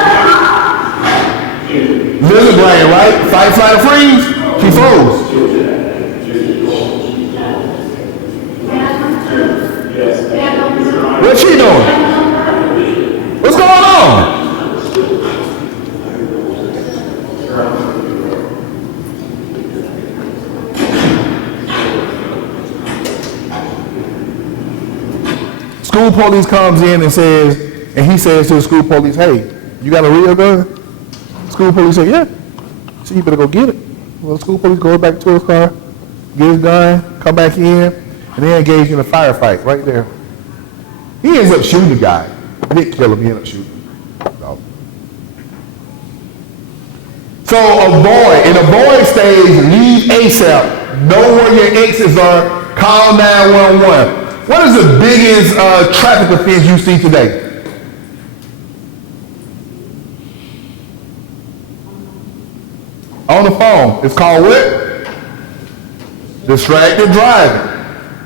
Lizard brain, right? Fight, flight, or freeze. She froze. What's she doing? What's going on? School police comes in and says, and he says to the school police, hey, you got a real gun? School police say, yeah. So you better go get it. Well, the school police goes back to his car, get his gun, come back in, and they engage in a firefight right there. He ends up shooting the guy. He didn't kill him, he ended up shooting him. So avoid, in avoid stage, leave ASAP. Know where your exits are, call 911. What is the biggest traffic offense you see today? On the phone. It's called what? Distracted driving.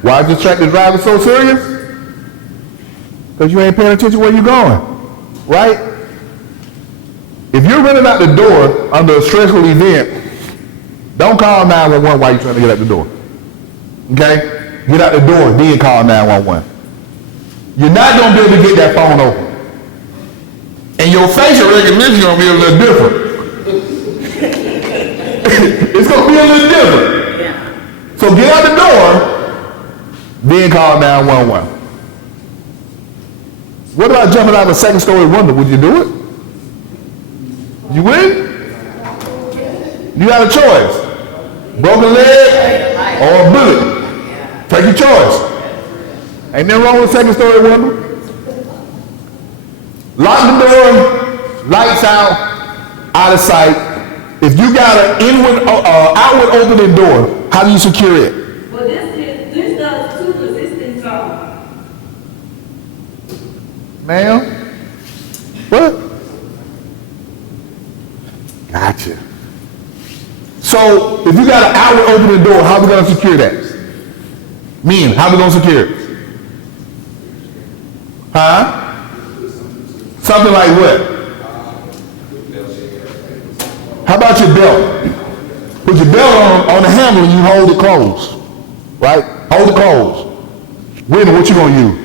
Why is distracted driving so serious? Because you ain't paying attention where you're going, right? If you're running out the door under a stressful event, don't call 911 while you're trying to get out the door. Okay? Get out the door, then call 911. You're not going to be able to get that phone open. And your facial recognition is going to be a little different. It's going to be a little different. So get out the door, then call 911. What about jumping out of a second story window? Would you do it? You would? You got a choice. Broken leg or a bullet. Take your choice. Ain't nothing wrong with a second story window. Lock the door, lights out of sight. If you got an outward opening door, how do you secure it? Well, this does two resistance zones. Ma'am? What? Gotcha. So, if you got an outward opening door, how are we going to secure that? Men, how are we going to secure it? Huh? Something like what? How about your belt? Put your belt on the handle and you hold it closed. Right? Hold it closed. Winner, what you going to use?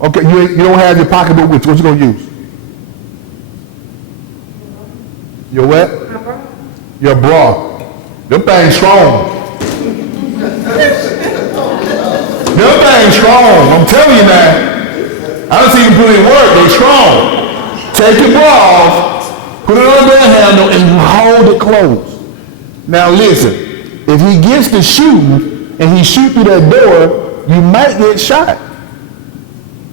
Okay, you don't have your pocketbook with you. What you going to use? Your what? Your bra. Them things strong. Them things strong. I'm telling you now. I don't see you put in work. They strong. Take your bra off, put it on that handle, and you hold it closed. Now listen, if he gets to shooting and he shoot through that door, you might get shot.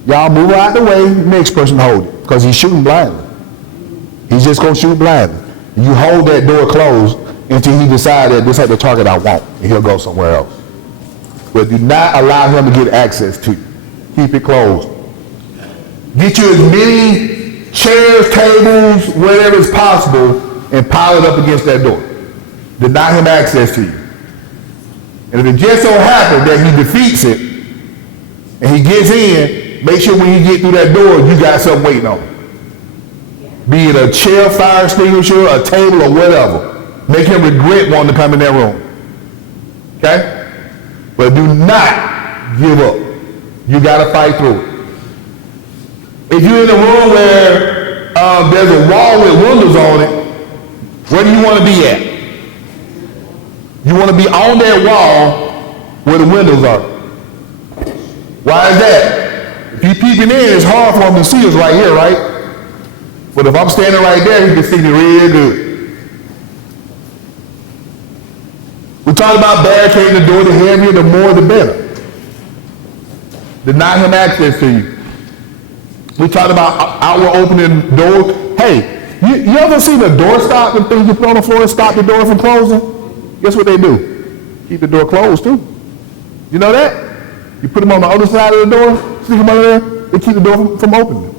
Y'all move out the way, next person hold it, because he's shooting blindly. He's just going to shoot blindly. You hold that door closed until he decides that this is the target I want, and he'll go somewhere else. But do not allow him to get access to you. Keep it closed. Get you as many chairs, tables, whatever is possible, and pile it up against that door. Deny him access to you. And if it just so happens that he defeats it, and he gets in, make sure when you get through that door, you got something waiting on him. Be it a chair, fire extinguisher, a table, or whatever. Make him regret wanting to come in that room. Okay? But do not give up. You got to fight through it. If you're in a room where there's a wall with windows on it, where do you want to be at? You want to be on that wall where the windows are. Why is that? If you're peeping in, it's hard for him to see us right here, right? But if I'm standing right there, he can see me real good. We talked about barricading the door. The heavier, the more, the better. Deny him access to you. We talked about outward opening doors. Hey, you ever seen a door stop and things you put on the floor and stop the door from closing? Guess what they do? Keep the door closed too. You know that? You put them on the other side of the door, stick them under there, they keep the door from opening.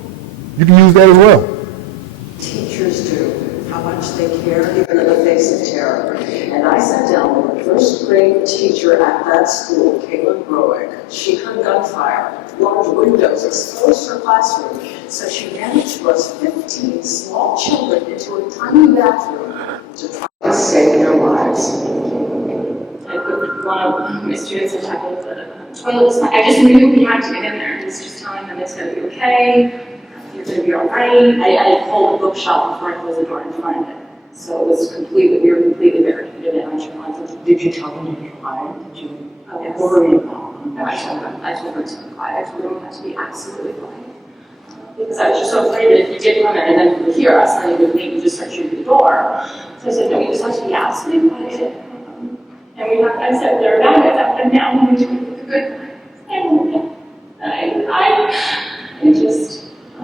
You can use that as well. Teachers do, how much they care even in the face of terror. And I sat down with the first grade teacher at that school, Caitlin Roig. She heard gunfire, large windows exposed her classroom, so she managed to rush 15 small children into a tiny bathroom to try to save their lives. One of my students was talking about the toilet was I just knew we had to get in there. He was just telling them it's going to be okay, you're going to be all right. I had pulled the bookshelf before I closed the door in front of it. So it was we were completely barricaded in. Did you tell them to be quiet? Did you? Oh, yes. What were you? No, I told them to be quiet. I told them we had to be absolutely quiet. Because I was just so afraid that if you did come in and then you would hear us, then you would maybe just start shooting the door. So I said, no, you just have to be absolutely quiet. And we have, I said, there are bad guys out there now, and we do the good guys. And I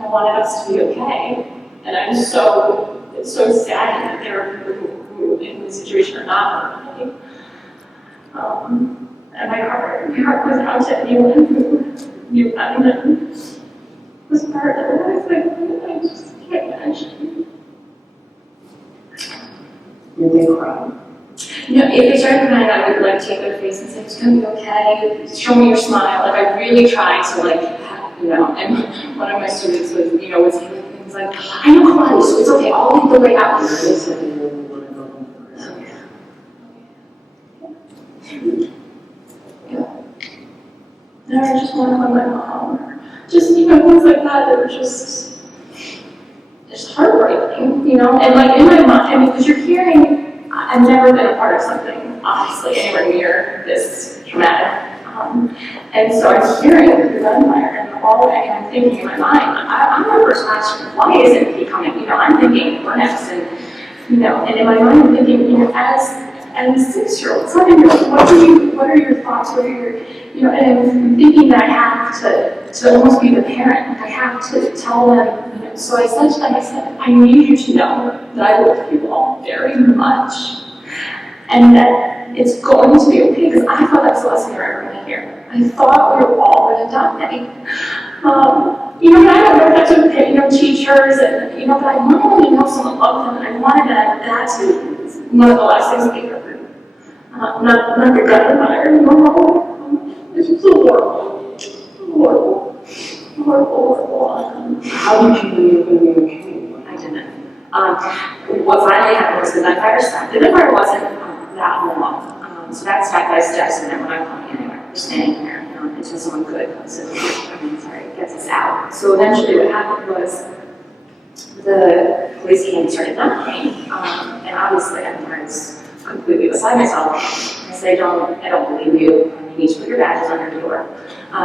wanted us to be okay. And it's so sad that there are people who in this situation are not okay. And my heart goes out to anyone who knew them and was part of it. I was like, I just can't imagine. Did they cry? You know, if they started crying, I would like take their face and say, it's gonna be okay, show me your smile. Like I really tried to and one of my students would say things like, I know karate, so it's okay, I'll lead the way out. They said they really want to go home first. Yeah. And I just want to hug my mom, or just things like that were just heartbreaking, and like in my mind, because you're hearing, I've never been a part of something, obviously, anywhere near this traumatic. And so I'm hearing the gunfire in the hallway, and I'm thinking in my mind, I'm the first question, why isn't he coming? I'm thinking, we're next, and in my mind I'm thinking, as a 6-year-old, 7-year-old, what are your thoughts? What are your, and I'm thinking that I have to almost be the parent, like I have to tell them, so I said to them, I need you to know that I love you all very much, and that it's going to be okay, because I thought that's the lesson you're ever going to hear. I thought we were all going to die. And I don't know if that's okay, teachers, and, but I wanted to know someone loved them, and I wanted that to one of the last things that they heard. Not the gunfire, it's just horrible. Horrible. How did you know you were going to be okay? I didn't. What finally happened was the gunfire stopped. The gunfire wasn't that long. So that's step by step, so that we're not going anywhere. We're standing there until someone good comes in, gets us out. So eventually what happened was the police came and started knocking. And obviously I was completely beside myself. I said, I don't believe you. You need to put your badges on your door.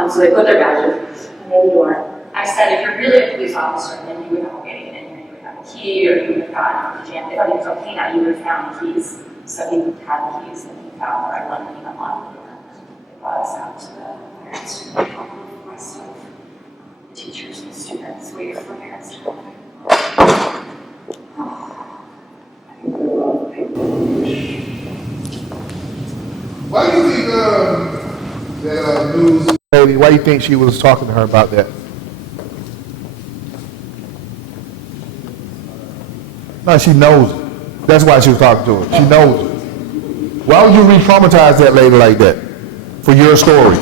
So they put their badges on the door. I said, if you're really a police officer, then you would have getting in here. You would have a key, or you would have gotten the jam. If everything was okay now, you would have found the keys. So he had the keys, and he found where I went, and he unlocked the door. They brought us out to the parents to help with the rest of the teachers and students waiting for parents to come. Why do you think that news lady, why do you think she was talking to her about that? No, she knows it. That's why she was talking to her. She knows it. Why would you re-traumatize that lady like that for your story?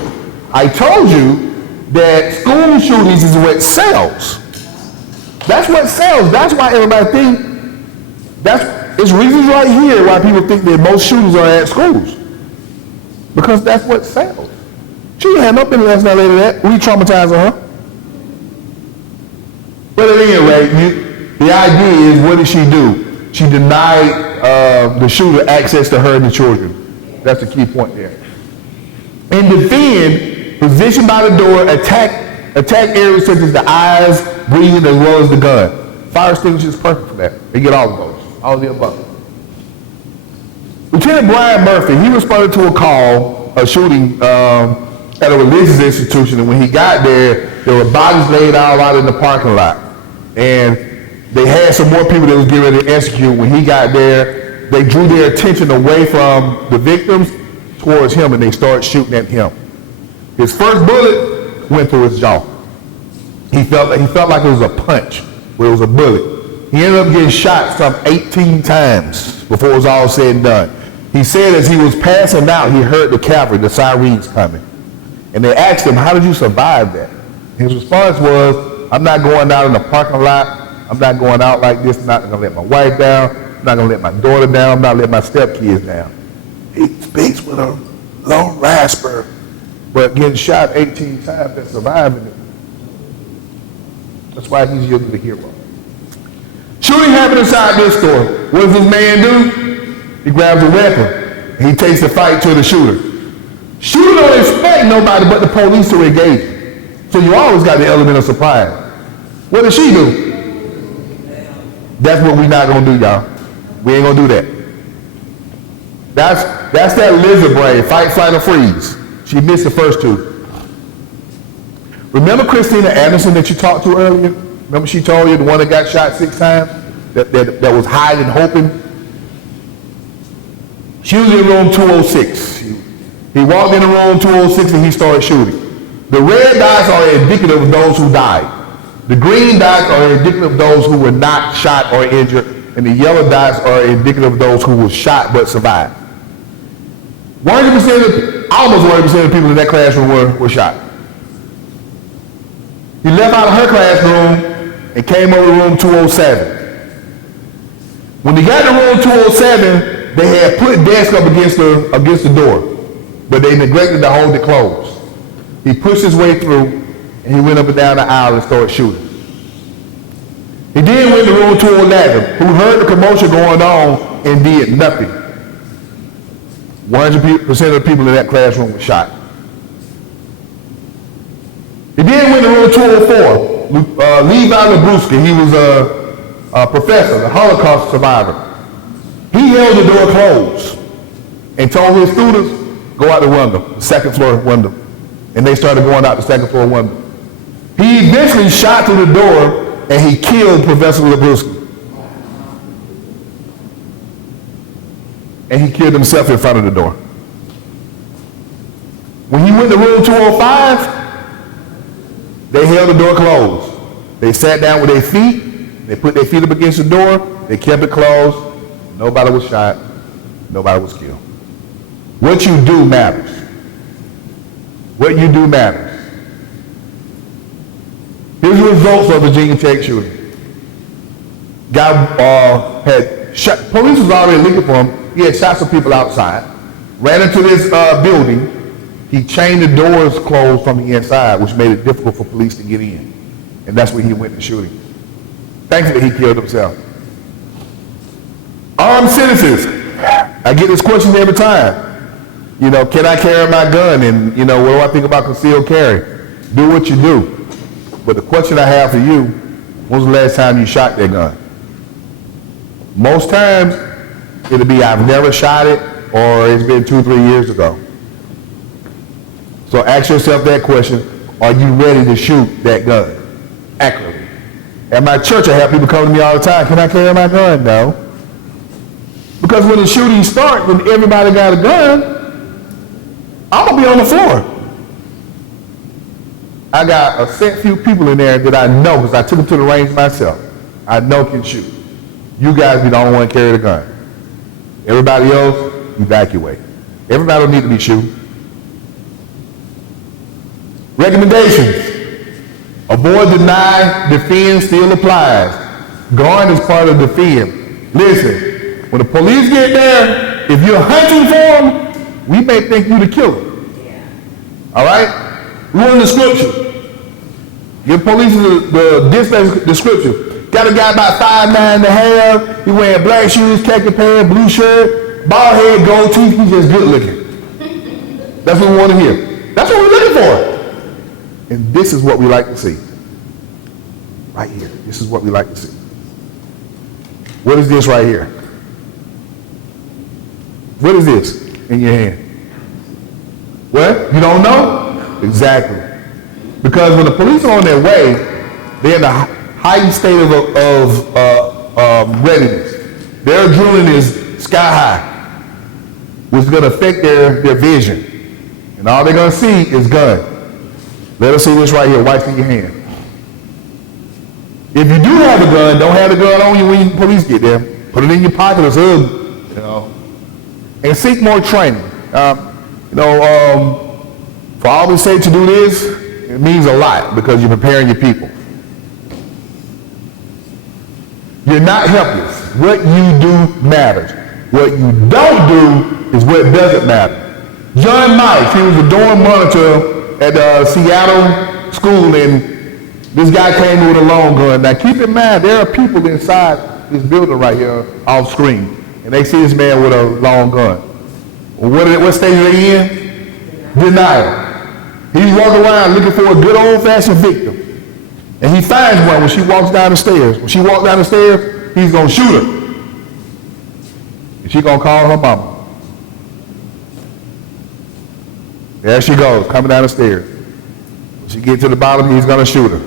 I told you that school shootings is what sells. That's what sells. That's why everybody it's reasons right here why people think that most shootings are at schools. Because that's what sells. She had no business last night later that. Re-traumatizing her. But at any rate, the idea is, what did she do? She denied the shooter access to her and the children. That's the key point there. And defend, position by the door, attack areas such as the eyes, breathing, as well as the gun. Fire extinguisher is perfect for that. They get all of those, all of the above. Lieutenant Brian Murphy, he responded to a call, a shooting at a religious institution, and when he got there were bodies laid out in the parking lot. And they had some more people that was getting ready to execute. When he got there, they drew their attention away from the victims towards him, and they started shooting at him. His first bullet went through his jaw. He felt like it was a punch, where it was a bullet. He ended up getting shot some 18 times before it was all said and done. He said as he was passing out, he heard the cavalry, the sirens coming. And they asked him, how did you survive that? His response was, I'm not going out in the parking lot. I'm not going out like this. I'm not going to let my wife down. I'm not going to let my daughter down. I'm not letting my stepkids down. He speaks with a low rasper, but getting shot 18 times and surviving it. That's why he's usually the hero. Shooting happened inside this store. What does this man do? He grabs a weapon. And he takes the fight to the shooter. Shooter don't expect nobody but the police to engage him. So you always got the element of surprise. What does she do? That's what we're not going to do, y'all. We ain't going to do that. That's that lizard brain, fight, flight, or freeze. She missed the first two. Remember Christina Anderson that you talked to earlier? Remember she told you the one that got shot 6 times? That was hiding, hoping? She was in room 206. He walked in the room 206 and he started shooting. The red dots are indicative of those who died. The green dots are indicative of those who were not shot or injured, and the yellow dots are indicative of those who were shot but survived. 100%, almost 100% of the people in that classroom were shot. He left out of her classroom and came over to room 207. When he got to room 207, they had put desks up against the door, but they neglected to hold it closed. He pushed his way through, and he went up and down the aisle and started shooting. He then went to room 211, who heard the commotion going on and did nothing. 100% of the people in that classroom were shot. He then went to room 204, Levi Labruski. He was a professor, a Holocaust survivor. He held the door closed and told his students, go out the window, the second floor window. And they started going out the second floor window. He eventually shot through the door and he killed Professor Labruski. And he killed himself in front of the door. When he went to room 205, they held the door closed. They sat down with their feet, they put their feet up against the door, they kept it closed, nobody was shot, nobody was killed. What you do matters. What you do matters. Here's the results of the Virginia Tech shooting. Guy had shot, police was already looking for him. He had shot some people outside, ran into this building. He chained the doors closed from the inside, which made it difficult for police to get in. And that's where he went to shooting. Thankfully, he killed himself. Armed citizens. I get this question every time. You know, can I carry my gun? And, you know, what do I think about concealed carry? Do what you do. But the question I have for you, when was the last time you shot that gun? Most times, it'll be I've never shot it, or it's been 2-3 years ago. So ask yourself that question, are you ready to shoot that gun accurately? At my church, I have people come to me all the time, can I carry my gun? No. Because when the shooting starts, when everybody got a gun, I'm going to be on the floor. I got a set few people in there that I know, because I took them to the range myself, I know can shoot. You guys be the only one to carry the gun. Everybody else, evacuate. Everybody don't need to be shooting. Recommendations. Avoid, deny, defend still applies. Guard is part of defend. Listen, when the police get there, if you're hunting for them, we may think you the killer. All right? Learn the scripture. Give police the dispatch description. Got a guy about 5'9½". He wearing black shoes, khaki pants, blue shirt, bald head, gold teeth. He's just good looking. That's what we want to hear. That's what we're looking for. And this is what we like to see. Right here. This is what we like to see. What is this right here? What is this in your hand? What? You don't know? Exactly. Because when the police are on their way, they're in a heightened state of readiness. Their adrenaline is sky high, which is going to affect their vision. And all they're going to see is gun. Let us see this right here. Wipe in your hand. If you do have a gun, don't have the gun on you when police get there. Put it in your pocket or something, you know. And seek more training. For all we say to do this, it means a lot because you're preparing your people. You're not helpless. What you do matters. What you don't do is what doesn't matter. John Mice, he was a dorm monitor at the Seattle school, and this guy came with a long gun. Now keep in mind, there are people inside this building right here off screen, and they see this man with a long gun. What stage are they in? Denial. He's walking around looking for a good old-fashioned victim. And he finds one when she walks down the stairs. When she walks down the stairs, he's going to shoot her. And she's going to call her mama. There she goes, coming down the stairs. When she gets to the bottom, he's going to shoot her.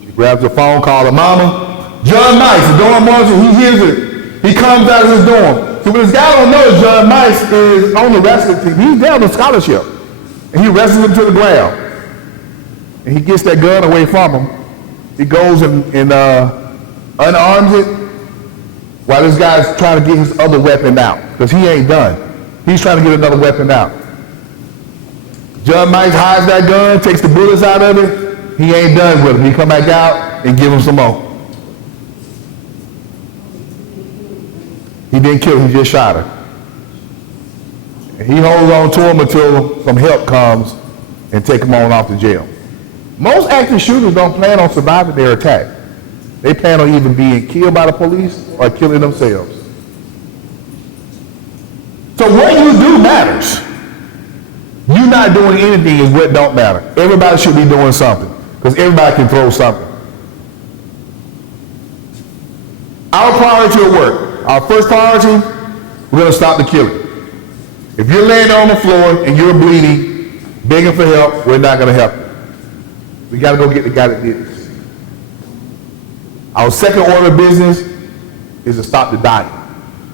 She grabs the phone, calls her mama. John Mice, the dorm monitor, he hears it. He comes out of his dorm. So what this guy don't know is John Mice is on the wrestling team. He's down on scholarship. And he wrestles him to the ground. And he gets that gun away from him. He goes and unarms it while this guy's trying to get his other weapon out. Because he ain't done. He's trying to get another weapon out. John Mice hides that gun, takes the bullets out of it. He ain't done with him. He come back out and give him some more. He didn't kill him, he just shot her. And he holds on to him until some help comes and take him on off to jail. Most active shooters don't plan on surviving their attack. They plan on either being killed by the police or killing themselves. So what you do matters. You not doing anything is what don't matter. Everybody should be doing something because everybody can throw something. Our priority at work. Our first priority, we're going to stop the killing. If you're laying on the floor and you're bleeding, begging for help, we're not going to help you. We got to go get the guy that did this. Our second order of business is to stop the dying.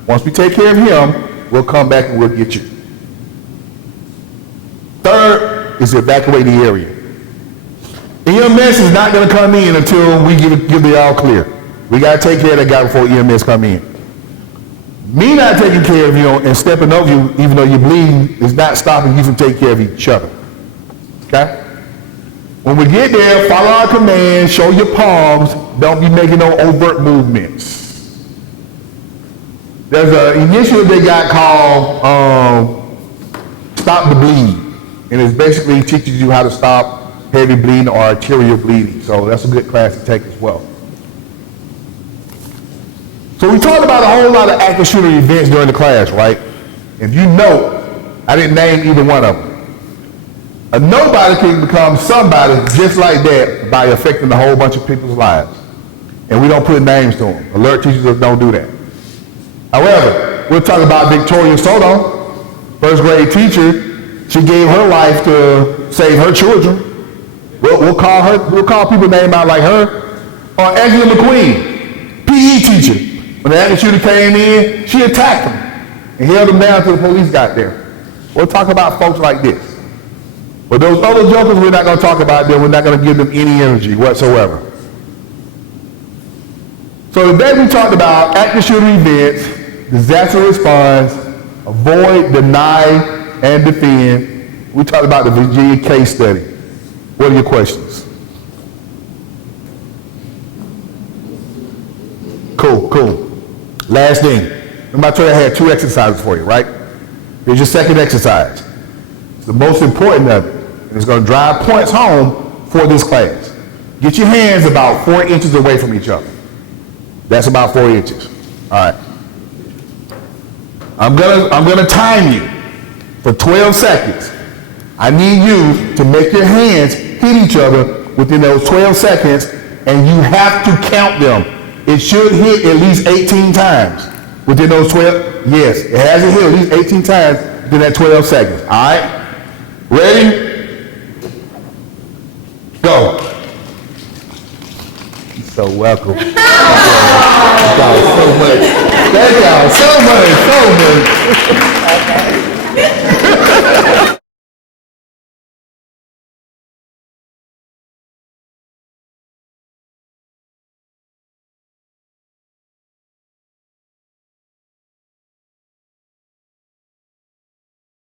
Once we take care of him, we'll come back and we'll get you. Third is to evacuate the area. EMS is not going to come in until we give the all clear. We got to take care of that guy before EMS come in. Me not taking care of you and stepping over you, even though you're bleeding, is not stopping you from taking care of each other. Okay? When we get there, follow our commands, show your palms, don't be making no overt movements. There's an initiative they got called Stop the Bleed. And it basically teaches you how to stop heavy bleeding or arterial bleeding. So that's a good class to take as well. So we talked about a whole lot of active shooter events during the class, right? If you note, I didn't name either one of them. A nobody can become somebody just like that by affecting a whole bunch of people's lives. And we don't put names to them. Alert teachers don't do that. However, we'll talk about Victoria Soto, first grade teacher. She gave her life to save her children. We'll call people named out like her. Or Angela McQueen, PE teacher. When the active shooter came in, she attacked him and held him down until the police got there. We'll talk about folks like this. But those other jokers, we're not going to talk about them. We're not going to give them any energy whatsoever. So today we talked about active shooter events, disaster response, avoid, deny, and defend. We talked about the Virginia case study. What are your questions? Cool. Last thing. Remember I told you I had 2 exercises for you, right? Here's your second exercise. It's the most important of it. And it's going to drive points home for this class. Get your hands about 4 inches away from each other. That's about 4 inches. All right. I'm gonna time you for 12 seconds. I need you to make your hands hit each other within those 12 seconds, and you have to count them. It should hit at least 18 times within those 12. Yes, it has to hit at least 18 times within that 12 seconds. All right? Ready? Go. You're so welcome. Thank y'all so much.